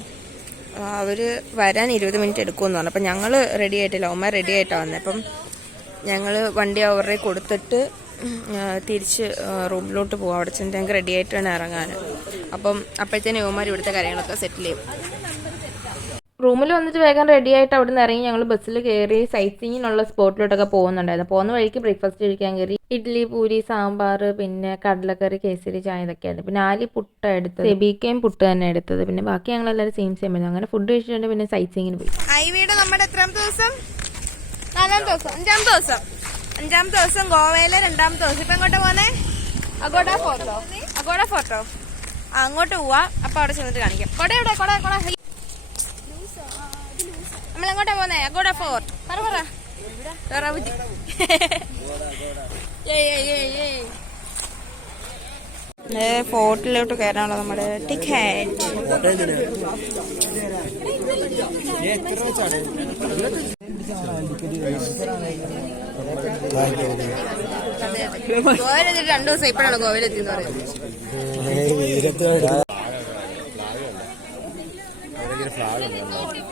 അവർ വരാൻ 20 മിനിറ്റ് എടുക്കുമെന്ന് പറഞ്ഞു. അപ്പം ഞങ്ങൾ റെഡി ആയിട്ടില്ല. അമ്മ റെഡി ആയിട്ടാണ് വന്നത്. അപ്പം ഞങ്ങൾ വണ്ടി അവരുടെ കൊടുത്തിട്ട് തിരിച്ച് റൂമിലോട്ട് പോകാം. അവിടെ ചെന്ന് ഞങ്ങൾക്ക് റെഡി ആയിട്ട് വേണം ഇറങ്ങാൻ. അപ്പം അപ്പോഴത്തേനും യുവമാർ ഇവിടുത്തെ കാര്യങ്ങളൊക്കെ സെറ്റിൽ ചെയ്യും. റൂമിൽ വന്നിട്ട് വേഗം റെഡി ആയിട്ട് അവിടെ നിന്ന് ഇറങ്ങി ഞങ്ങൾ ബസ്സിൽ കയറി സൈറ്റ് സീയിങ്ങിനുള്ള സ്പോട്ടിലോട്ടൊക്കെ പോകുന്നുണ്ടായിരുന്നു. പോകുന്ന വഴിക്ക് ബ്രേക്ക്ഫാസ്റ്റ് കഴിക്കാൻ കയറി. ഇഡ്ഡലി, പൂരി, സാമ്പാർ, പിന്നെ കടലക്കറി, കേസരി, ചായ ഇതൊക്കെയായിരുന്നു. പിന്നെ ആലി പുട്ട എടുത്തത്. സെബിക്കയും പുട്ട് തന്നെ എടുത്തത്. പിന്നെ ബാക്കി ഞങ്ങളെല്ലാവരും സെയിം ആയിരുന്നു. അങ്ങനെ ഫുഡ് കഴിച്ചിട്ടുണ്ട്. പിന്നെ സൈറ്റ് സീയിങ്ങിന് പോയി. ഐവിയുടെ നമ്മുടെ എത്രാമത്തെ ദിവസം? 4-ാമത്തെ ദിവസം. 5-ാമത്തെ ദിവസം. 5-ാമത്തെ ദിവസം ഗോവയിലെ 2-ാമത്തെ ദിവസം. ഇപ്പൊ എങ്ങോട്ടാ പോന്നെ? അഗോഡ ഫോർട്ടോ. അങ്ങോട്ട് പോവാ. അപ്പൊ അവിടെ ചെന്നിട്ട് കാണിക്കാം. കൊട നമ്മളെങ്ങോട്ടാ പോന്നെ? അഗോഡ ഫോർട്ട്. പറ ബുദ്ധി. ഫോർട്ടിലോട്ട് കയറാനുള്ള നമ്മുടെ ടിക്കറ്റ്. ഗോവയിലെത്തിട്ട് 2 ദിവസം ഇപ്പോഴാണ് ഗോവയിലെത്തിന്ന് പറയുന്നത്.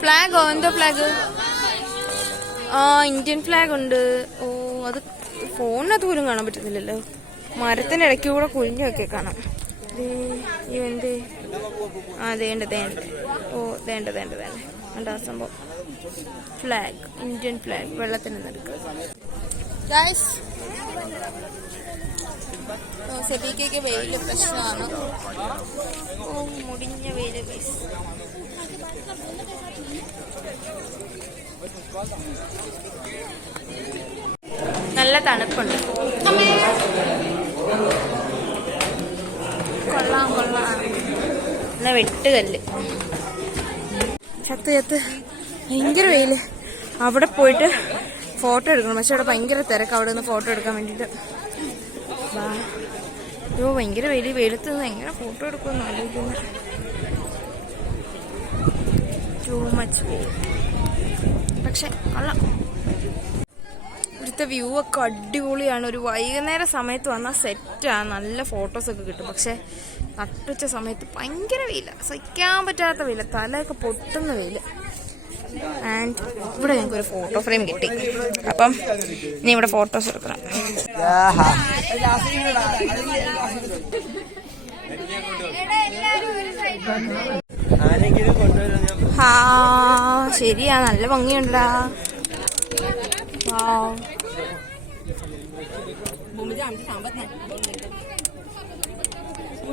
ഫ്ലാഗോ? എന്തോ ഫ്ലാഗ്? ഇന്ത്യൻ ഫ്ലാഗ് ഉണ്ട്. ഓ, അത് ഫോണിനകത്ത് പോലും കാണാൻ പറ്റുന്നില്ലല്ലോ. മരത്തിന്റെ ഇടയ്ക്ക് കൂടെ കുഴിഞ്ഞൊക്കെ കാണാം. എന്ത്? ദേണ്ട. ഓ ദേണ്ട എന്താ സംഭവം? ഫ്ലാഗ്, ഇന്ത്യൻ ഫ്ലാഗ് വെള്ളത്തിന് നടക്കുക. സെബിക്കൊക്കെ വെയില് പ്രശ്നമാണ്. ഓ, മുടിഞ്ഞ വെയില്. നല്ല തണുപ്പുണ്ട്. കൊള്ളാം. എന്നാ വെട്ടുകല്ല്. ചത്ത് ഭയങ്കര വെയില്. അവിടെ പോയിട്ട് ഫോട്ടോ എടുക്കണം. പക്ഷെ അവിടെ ഭയങ്കര തിരക്ക്. അവിടെ നിന്ന് ഫോട്ടോ എടുക്കാൻ വേണ്ടിട്ട്. അയ്യോ, ഭയങ്കര വെയില്. വെയിലത്ത് നിന്ന് എങ്ങനെ ഫോട്ടോ എടുക്കുമെന്ന് ആലോചിക്കുന്നു. ടൂ മച്ച് വെയിൽ. പക്ഷെ കൊള്ളാം. ഇവിടുത്തെ വ്യൂ ഒക്കെ അടിപൊളിയാണ്. ഒരു വൈകുന്നേര സമയത്ത് വന്നാൽ സെറ്റാണ്. നല്ല ഫോട്ടോസൊക്കെ കിട്ടും. പക്ഷെ നട്ടുച്ച സമയത്ത് ഭയങ്കര വെയില. സഹിക്കാൻ പറ്റാത്ത വെയില. തലയൊക്കെ പൊട്ടുന്ന വെയില്. ആൻഡ് ഇവിടെ ഞങ്ങൾക്ക് ഒരു ഫോട്ടോ ഫ്രെയിം കിട്ടി. അപ്പം ഇനി ഇവിടെ ഫോട്ടോസ് എടുക്കണം. ശരിയാ, നല്ല ഭംഗിയുണ്ടാ.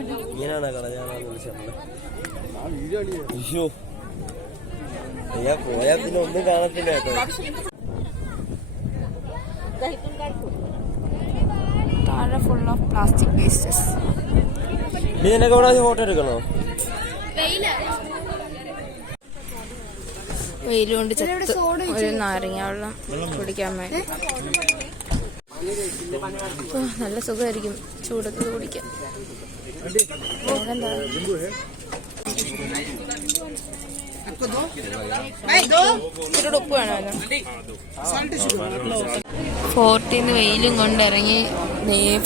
ഇങ്ങനെയാണോ കളഞ്ഞാണെന്ന് വിളിച്ചത് അയ്യോ ഞാൻ പോയാൽ പിന്നെ ഒന്നും കാണത്തില്ല കേട്ടോ. താഴെ ഫുൾ ഓഫ് പ്ലാസ്റ്റിക് വേസ്റ്റസ്. നീ നിനക്ക് അവിടെ ഫോട്ടോ എടുക്കണോ? വെയിലുകൊണ്ട് ചത്ത് ഒരു നാരങ്ങ വെള്ളം കുടിക്കാൻ വേണ്ടി. നല്ല സുഖമായിരിക്കും ചൂടത്ത് കുടിക്കാൻ. ഉപ്പ് വേണമല്ലോ. 14 വെയിലും കൊണ്ടിറങ്ങി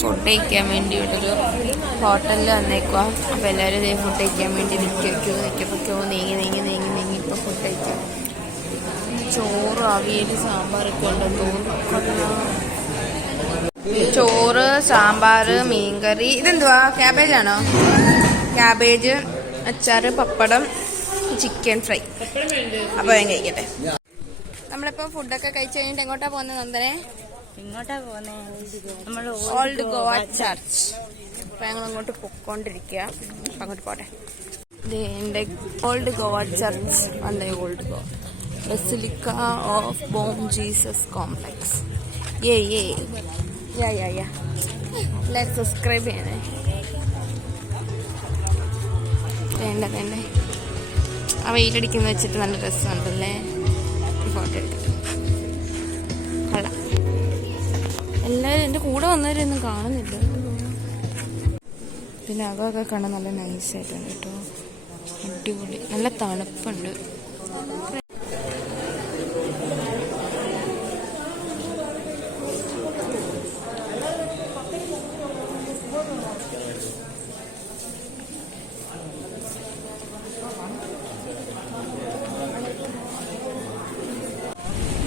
ഫുഡ് കഴിക്കാൻ വേണ്ടി ഒരു ഹോട്ടലിൽ വന്നേക്കുക. അപ്പൊ എല്ലാവരും ഫുഡ് കഴിക്കാൻ വേണ്ടി നിൽക്കോ നീങ്ങി ഇപ്പൊ ഫുഡ് കഴിക്കാം. ചോറ് അവിയൽ സാമ്പാറൊക്കെ ഉണ്ടെന്ന് തോന്നുന്നു. ചോറ് സാമ്പാർ മീൻകറി. ഇതെന്തുവാ ക്യാബേജ് ആണോ? ക്യാബേജ് അച്ചാറ് പപ്പടം ചിക്കൻ ഫ്രൈ. അപ്പൊ ഞാൻ കഴിക്കട്ടെ. നമ്മളിപ്പോ ഫുഡൊക്കെ കഴിച്ചു കഴിഞ്ഞിട്ട് എങ്ങോട്ടാ പോകുന്നത് നന്ദനെ? Old Goa church. അപ്പൊ ഞങ്ങൾ അങ്ങോട്ട് പൊക്കോണ്ടിരിക്കുക. അങ്ങോട്ട് പോട്ടെ. എന്റെ ഓൾഡ് ഗോവ ചർച്ച് വന്നേ. Old Goa basilica of Bohm Jesus complex. എല്ലാവരും സബ്സ്ക്രൈബ് ചെയ്യണേ. വേണ്ട ആ വെയിലടിക്കുന്ന വെച്ചിട്ട് നല്ല രസമുണ്ടല്ലേ. ഫോട്ടോ എടുക്കട്ടെ. കൊള്ളാം. എല്ലാവരും എൻ്റെ കൂടെ വന്നവരൊന്നും കാണുന്നില്ല. പിന്നെ അകമൊക്കെ കാണാൻ നല്ല നൈസായിട്ടുണ്ട് കേട്ടോ. അടിപൊളി. നല്ല തണുപ്പുണ്ട്.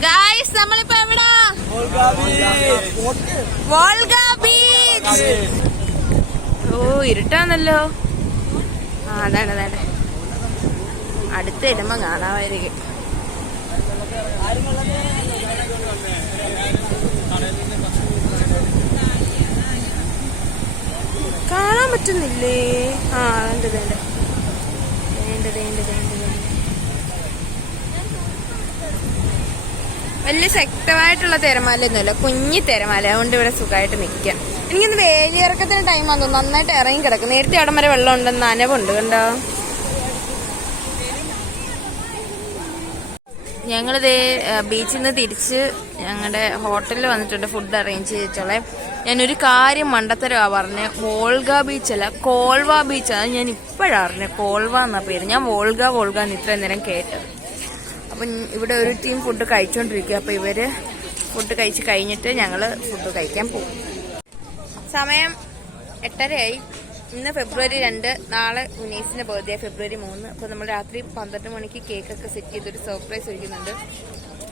ഗായ്സ് നമ്മളിപ്പോ എവിടാ? Volga beach. ഓ ഇരുട്ടാന്നല്ലോ. അതാണ് അടുത്ത് വരുമ്പോ കാണാമായിരിക്കും. കാണാൻ പറ്റുന്നില്ലേ? വേണ്ട വലിയ ശക്തമായിട്ടുള്ള തിരമാലയൊന്നുമല്ല, കുഞ്ഞി തിരമാല. അതുകൊണ്ട് ഇവിടെ സുഖമായിട്ട് നിൽക്കാം. എനിക്കൊന്ന് വേലിയിറക്കത്തിന് ടൈമാന്ന് തോന്നുന്നു. നന്നായിട്ട് ഇറങ്ങി കിടക്കും. നേരത്തെ അവിടം വരെ വെള്ളം ഉണ്ടെന്ന് നനവുണ്ട് കണ്ടോ. ഞങ്ങളിതേ ബീച്ചിൽ നിന്ന് തിരിച്ച് ഞങ്ങളുടെ ഹോട്ടലിൽ വന്നിട്ടുണ്ട്. ഫുഡ് അറേഞ്ച് ചെയ്തിട്ടുള്ള. ഞാനൊരു കാര്യം മണ്ടത്തരവാ പറഞ്ഞത്. വോൾഗ ബീച്ചല്ല, കോൾവ ബീച്ചാണ്. ഞാൻ ഇപ്പോഴാണ് അറിഞ്ഞത് കോൾവ എന്നാ പേര്. ഞാൻ വോൾഗ എന്ന് ഇത്രയും നേരം കേട്ടത്. അപ്പം ഇവിടെ ഒരു ടീം ഫുഡ് കഴിച്ചോണ്ടിരിക്കുക. അപ്പൊ ഇവര് ഫുഡ് കഴിച്ച് കഴിഞ്ഞിട്ട് ഞങ്ങള് ഫുഡ് കഴിക്കാൻ പോകും. സമയം 8:30 ഇന്ന് ഫെബ്രുവരി 2. നാളെ ഉനീസിന്റെ ബർത്ത്ഡേ ഫെബ്രുവരി 3. അപ്പൊ നമ്മൾ രാത്രി 12 മണിക്ക് കേക്കൊക്കെ സെറ്റ് ചെയ്തൊരു സർപ്രൈസ് ഒരുക്കുന്നുണ്ട്.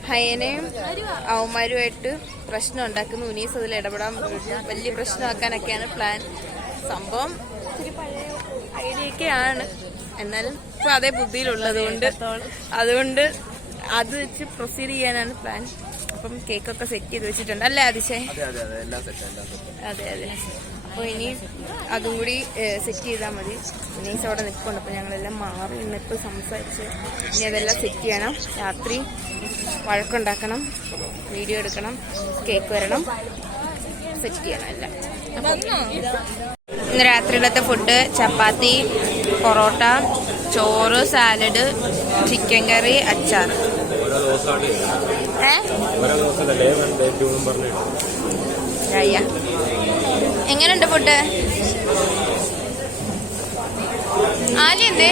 ഹയനയും അവന്മാരുമായിട്ട് പ്രശ്നം ഉണ്ടാക്കുന്നു. ഉനീസ് അതിൽ ഇടപെടാൻ വലിയ പ്രശ്നമാക്കാനൊക്കെയാണ് പ്ലാൻ. സംഭവം ഇത്തിരി പഴയ ഐഡിയൊക്കെയാണ്, എന്നാലും ഇപ്പൊ അതേ ബുദ്ധിയിലുള്ളത് അതുകൊണ്ട് അത് വെച്ച് പ്രൊസീഡ് ചെയ്യാനാണ് പ്ലാൻ. അപ്പം കേക്കൊക്കെ സെറ്റ് ചെയ്ത് വെച്ചിട്ടുണ്ട് അല്ലേ അതിശയ്? അതെ. അപ്പോൾ ഇനി അതും കൂടി സെറ്റ് ചെയ്താൽ മതി. ഉനീസ് അവിടെ നിൽക്കുന്നുണ്ട്. അപ്പോൾ ഞങ്ങളെല്ലാം മാറി നിന്നിട്ട് സംസാരിച്ച് ഇനി അതെല്ലാം സെറ്റ് ചെയ്യണം. രാത്രി വഴക്കുണ്ടാക്കണം, വീഡിയോ എടുക്കണം, കേക്ക് വരണം, സെറ്റ് ചെയ്യണം എല്ലാം. ഇന്ന് രാത്രിയിലത്തെ ഫുഡ് ചപ്പാത്തി, പൊറോട്ട, ചോറ്, സാലഡ്, ചിക്കൻ കറി, അച്ചാർ. എങ്ങനെയുണ്ട് ഫുഡ്? ആലിയന്തേ?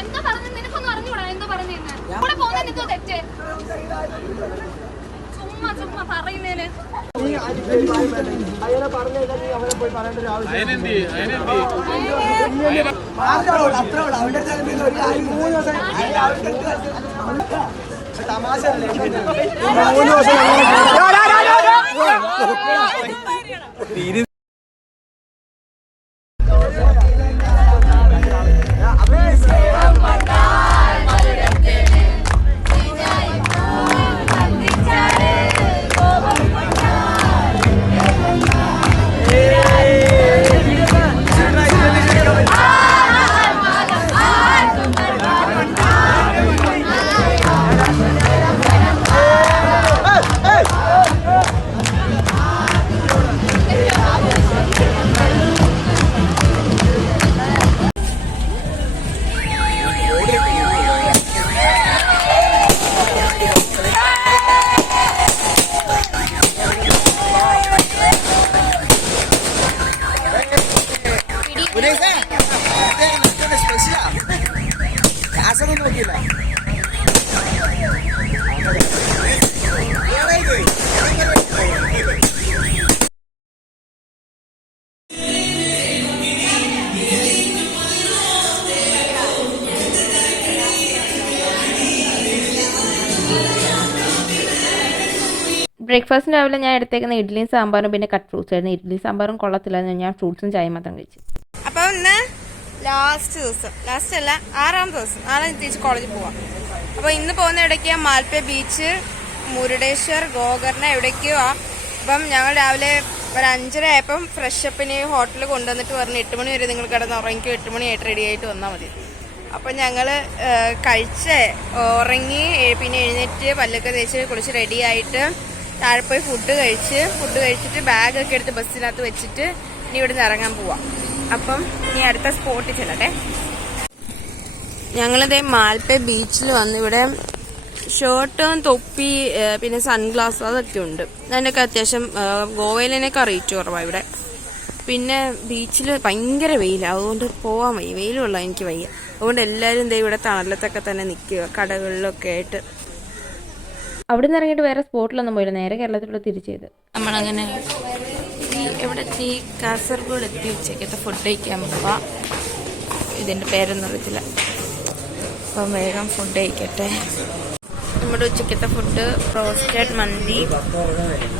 എന്താ പറഞ്ഞു? നിനക്കൊന്നും അറിഞ്ഞൂടാ എന്താ പറഞ്ഞു? കൂടെ പോകുന്നതിന് എന്തോ തെറ്റ്? ചുമ്മാ പറയുന്നേന് തമാശ. ബ്രേക്ക്ഫാസ്റ്റിന് രാവിലെ ഞാൻ എടുത്തേക്കുന്ന ഇഡ്ഡലിയും സാമ്പാറും പിന്നെ കട്ട് ഫ്രൂട്ട്സ് ആയിരുന്നു. ഇഡ്ഡലി സാമ്പാറും കൊള്ളത്തില്ലായിരുന്നു. ഞാൻ ഫ്രൂട്ട്സും ചായയും മാത്രം കഴിച്ചു. അപ്പോൾ ഇന്ന് ലാസ്റ്റ് ദിവസം, ലാസ്റ്റ് അല്ല 6ാം ദിവസം, നാളെ തിരിച്ച് കോളേജിൽ പോവാം. അപ്പോൾ ഇന്ന് പോകുന്ന എവിടേക്കാ? മാൽപ്പേ ബീച്ച്, മുരുടേശ്വർ, ഗോകർണ എവിടേക്കോ ആ. അപ്പം ഞങ്ങൾ രാവിലെ ഒരു 5:30 ആയപ്പം ഫ്രഷപ്പിന് ഹോട്ടലിൽ കൊണ്ടുവന്നിട്ട് പറഞ്ഞു 8 മണി വരെ നിങ്ങൾ കിടന്ന് ഉറങ്ങിക്കോ, 8 മണിയായിട്ട് റെഡി ആയിട്ട് വന്നാൽ മതി. അപ്പം ഞങ്ങൾ കഴിച്ച് ഉറങ്ങി, പിന്നെ എഴുന്നേറ്റ് പല്ലൊക്കെ തേച്ച് കുളിച്ച് റെഡിയായിട്ട് താഴെ പോയി ഫുഡ് കഴിച്ചിട്ട് ബാഗൊക്കെ എടുത്ത് ബസ്സിനകത്ത് വെച്ചിട്ട് ഇനി ഇവിടുന്ന് ഇറങ്ങാൻ പോവാം. അപ്പം ഇനി അടുത്ത സ്പോട്ടിൽ ചെല്ലട്ടെ. ഞങ്ങളിതേ മാൽപ്പേ ബീച്ചിൽ വന്ന് ഇവിടെ ഷർട്ടും തൊപ്പി പിന്നെ സൺഗ്ലാസ് അതൊക്കെ ഉണ്ട്. അതിനൊക്കെ അത്യാവശ്യം ഗോവയിലേനൊക്കെ റേറ്റ് കുറവാണ് ഇവിടെ. പിന്നെ ബീച്ചിൽ ഭയങ്കര വെയിലാണ്, അതുകൊണ്ട് പോകാൻ വയ്യ. വെയിലുള്ള എനിക്ക് വയ്യ. അതുകൊണ്ട് എല്ലാവരും ദേ ഇവിടെ തണലത്തൊക്കെ തന്നെ നിൽക്കുക, കടകളിലൊക്കെ ആയിട്ട്. അവിടെ നിന്ന് ഇറങ്ങിയിട്ട് വേറെ സ്പോട്ടിലൊന്നും പോയില്ല, നേരെ കേരളത്തിലൂടെ തിരിച്ചു ചെയ്ത് നമ്മളങ്ങനെ എവിടെ എത്തി? കാസർഗോഡ് എത്തി. ഉച്ചക്കത്തെ ഫുഡ് കഴിക്കാൻ പോവാം. ഇതിൻ്റെ പേരൊന്നും അറിയത്തില്ല. അപ്പം വേഗം ഫുഡ് കഴിക്കട്ടെ. നമ്മുടെ ഉച്ചക്കത്തെ ഫുഡ് റോസ്റ്റഡ് മന്തി,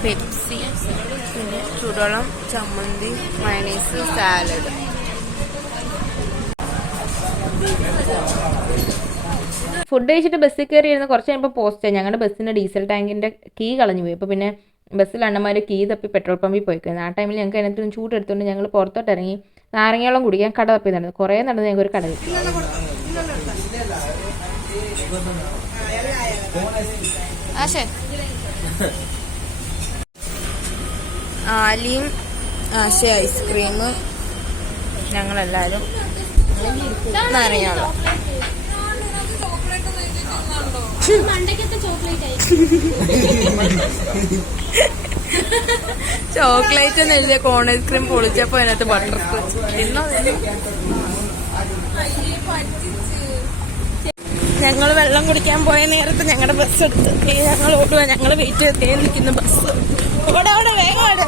പെപ്സി, പിന്നെ ചൂടുവെള്ളം, ചമ്മന്തി, മയണൈസ്, സാലഡ്. ഫുഡ് കഴിച്ചിട്ട് ബസ്സിൽ കയറി ഇരുന്ന് കുറച്ച് കഴിയുമ്പോൾ പോസ്റ്റ് ഞങ്ങളുടെ ബസ്സിൻ്റെ ഡീസൽ ടാങ്കിൻ്റെ കീ കളഞ്ഞു പോയി. അപ്പോൾ പിന്നെ ബസ്സിൽ അണ്ണന്മാർ കീ തപ്പി പെട്രോൾ പമ്പിൽ പോയിക്കുന്നത്. ആ ടൈമിൽ ഞങ്ങൾക്ക് അതിനകത്ത് ചൂടെടുത്തുകൊണ്ട് ഞങ്ങൾ പുറത്തോട്ട് ഇറങ്ങി നാരങ്ങയോളം കുടിക്കാൻ കട തപ്പി നടന്നു. കുറേ നടന്ന് ഞങ്ങൾക്ക് ഒരു കട കിട്ടി. ആലിയും ആശ ഐസ്ക്രീം, ഞങ്ങളെല്ലാവരും നാരങ്ങയോളം. ചോക്ലേറ്റ് എന്ന് എഴുതിയ കോൺ ഐസ്ക്രീം പൊളിച്ചപ്പോ അതിനകത്ത് ബട്ടർ സ്കോച്ച്. ഞങ്ങൾ വെള്ളം കുടിക്കാൻ പോയ നേരത്ത് ഞങ്ങളുടെ ബസ് എടുത്ത് ഞങ്ങൾ ഓടുക. ഞങ്ങൾ വെയിറ്റ് ചെയ്ത് നിൽക്കുന്ന ബസ് ഓടെ വേഗം ഓടെ.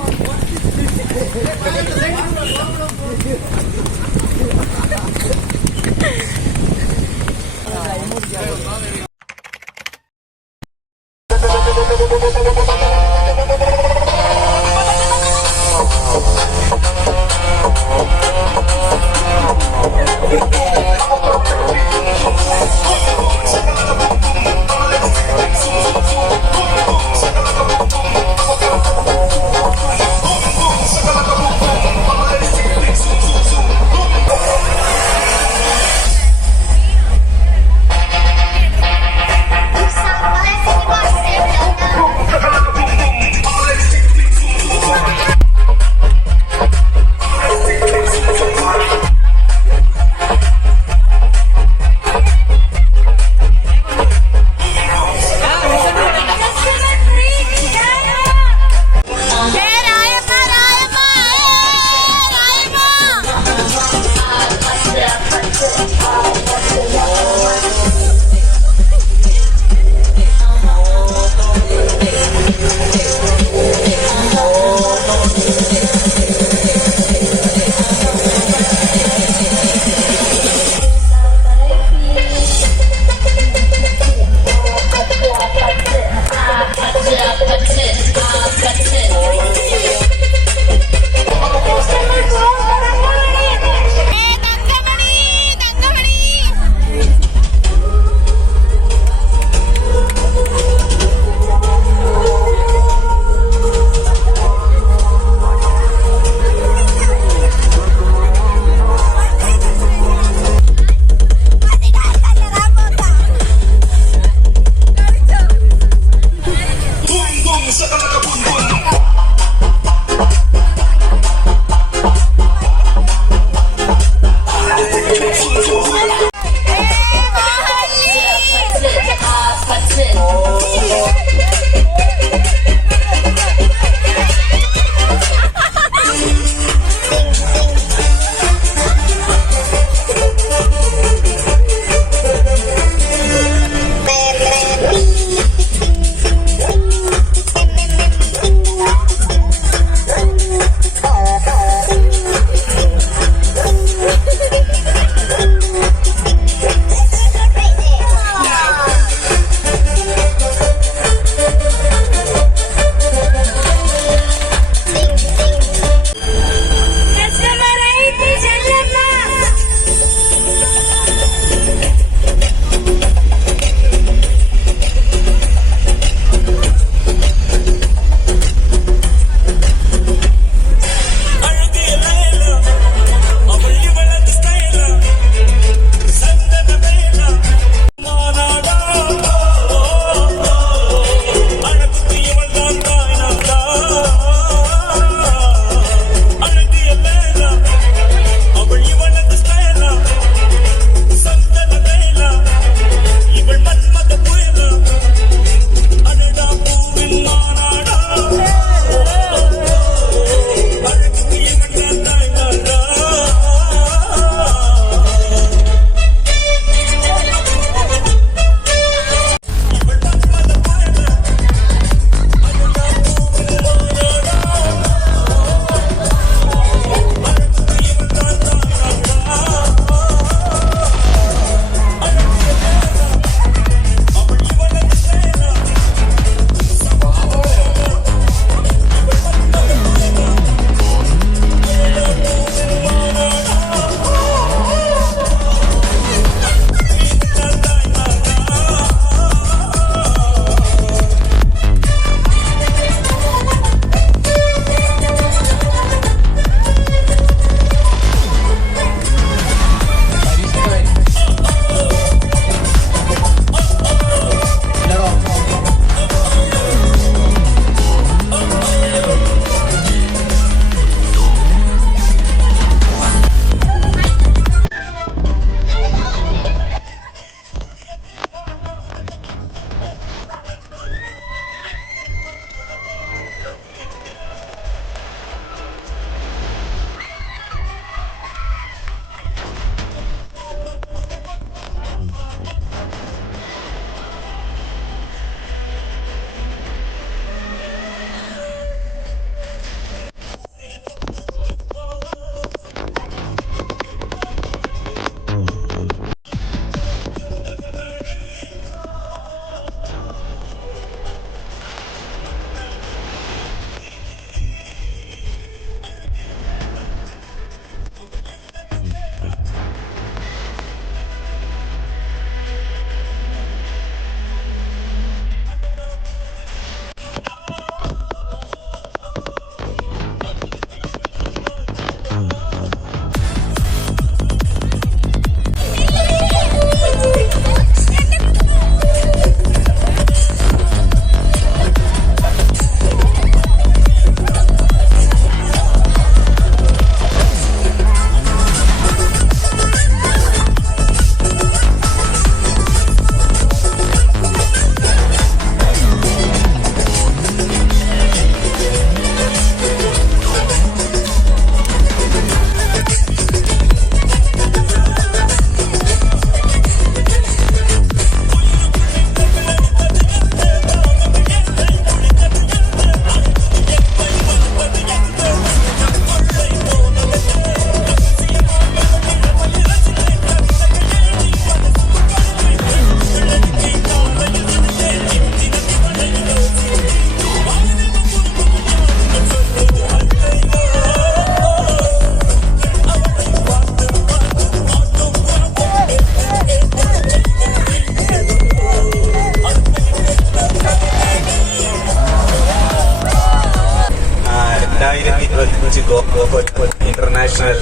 ഇന്റർനാഷണൽ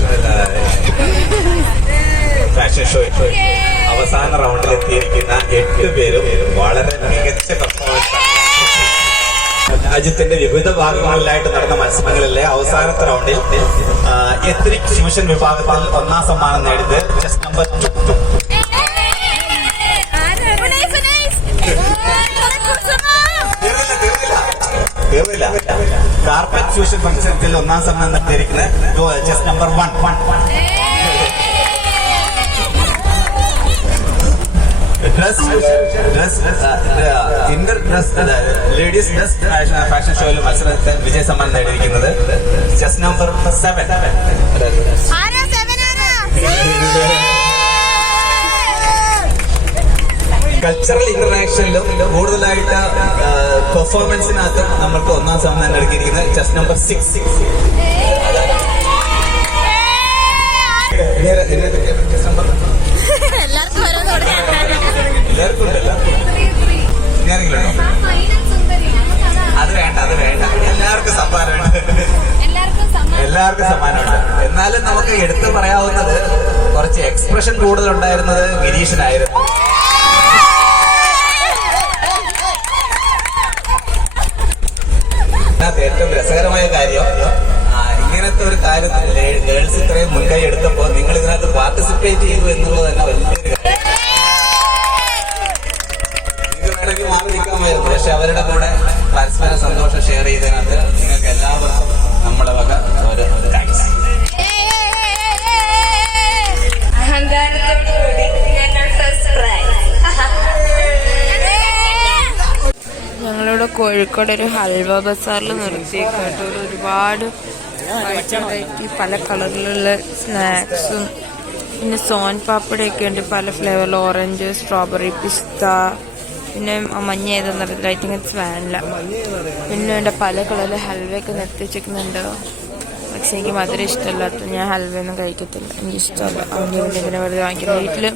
ഫാഷൻ ഷോ അവസാന റൗണ്ടിൽ എത്തിയിരിക്കുന്ന 8 പേരും വളരെ മികച്ച പെർഫോമൻസ്. രാജ്യത്തിന്റെ വിവിധ ഭാഗങ്ങളിലായിട്ട് നടന്ന മത്സരങ്ങളിലെ അവസാനത്തെ റൗണ്ടിൽ എത്നിക് ഫ്യൂഷൻ വിഭാഗത്തിൽ 1ാം സമ്മാനം നേടിയത് ജസ്റ്റ് നമ്പർ 2. തീർന്നില്ല. കാർപ്പറ്റ് ഫ്യൂഷൻ മത്സരത്തിൽ 1ാം സമ്മാനം നേടിയിരിക്കുന്നത് just number 1. Inter dress ladies dress fashion ഷോയിൽ മത്സരത്തിൽ വിജയ സമ്മാനം നേടിയിരിക്കുന്നത് ജസ്റ്റ് നമ്പർ 7. കൾച്ചറൽ ഇന്റർനാഷണലിലും കൂടുതലായിട്ട് പെർഫോമൻസിനകത്ത് നമ്മൾക്ക് 1ാം സമ്മാനം നേടിയിരിക്കുന്നത് ജസ്റ്റ് നമ്പർ 6. എല്ലാവർക്കും ഉണ്ടല്ലോ. അത് വേണ്ട എല്ലാവർക്കും സമ്മാനമുണ്ട്. എല്ലാവർക്കും സമ്മാനമുണ്ട്. എന്നാലും നമുക്ക് എടുത്തു പറയാവുന്നത് കുറച്ച് എക്സ്പ്രഷൻ കൂടുതലുണ്ടായിരുന്നത് ഗിരീഷിനായിരുന്നു. ഏറ്റവും രസകരമായ കാര്യം ഇങ്ങനത്തെ ഒരു കാര്യത്തിൽ ഗേൾസ് ഇത്രയും മുൻകൈ എടുത്തപ്പോൾ നിങ്ങൾ ഇതിനകത്ത് പാർട്ടിസിപ്പേറ്റ് ചെയ്തു എന്നുള്ളത് തന്നെ വലിയൊരു കാര്യം. വേണമെങ്കിൽ മാറി നിൽക്കാമായിരുന്നു. പക്ഷെ അവരുടെ കൂടെ പരസ്പര സന്തോഷം ഷെയർ ചെയ്തതിനകത്ത് നിങ്ങൾക്ക് എല്ലാവർക്കും നമ്മുടെ വക ഒരു താങ്ക്സ്. ഞങ്ങളിവിടെ കോഴിക്കോട് ഒരു ഹൽവ ബസാറിൽ നിർത്തിയേക്കാട്ടോ. ഒരുപാട് വെറൈറ്റി പല കളറിലുള്ള സ്നാക്സും പിന്നെ സോൻ പാപ്പടയൊക്കെ ഉണ്ട് പല ഫ്ലേവറിൽ. ഓറഞ്ച്, സ്ട്രോബെറി, പിസ്ത, പിന്നെ മഞ്ഞ ഏതെന്ന് അറിയില്ല. I think it's vanilla. പിന്നെ ഇവിടെ പല കളറിൽ ഹൽവയൊക്കെ നിർത്തി വെച്ചിരിക്കുന്നുണ്ട്. പക്ഷെ എനിക്ക് മധുരം ഇഷ്ടമല്ലാത്ത ഞാൻ ഹൽവയൊന്നും കഴിക്കത്തില്ല. എനിക്കിഷ്ടമല്ല. അതുകൊണ്ട് പിന്നെ വെറുതെ വാങ്ങിക്കുന്നത്. വീട്ടിൽ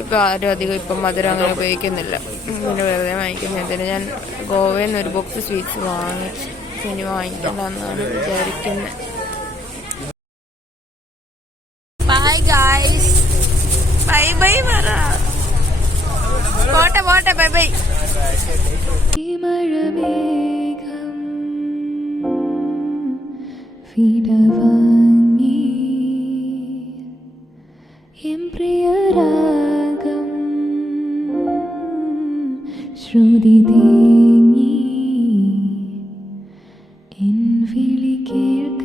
ഇപ്പം ആരും അധികം ഇപ്പം മധുരം അങ്ങനെ ഉപയോഗിക്കുന്നില്ല. പിന്നെ വെറുതെ വാങ്ങിക്കുന്നതിന് ഞാൻ ഗോവയിൽ നിന്ന് ഒരു ബോക്സ് സ്വീറ്റ്സ് വാങ്ങിച്ചു. ഇനി വാങ്ങിക്കണ്ടെന്നാണ് വിചാരിക്കുന്നത്. Bye guys. ബൈ ബൈ പറ. പോട്ടെ ബൈ ബൈ. മഴമേഘം വിടവാങ്ങി എൻ പ്രിയരാഗം ശ്രുതി തേങ്ങി എൻ വിളി കേൾക്ക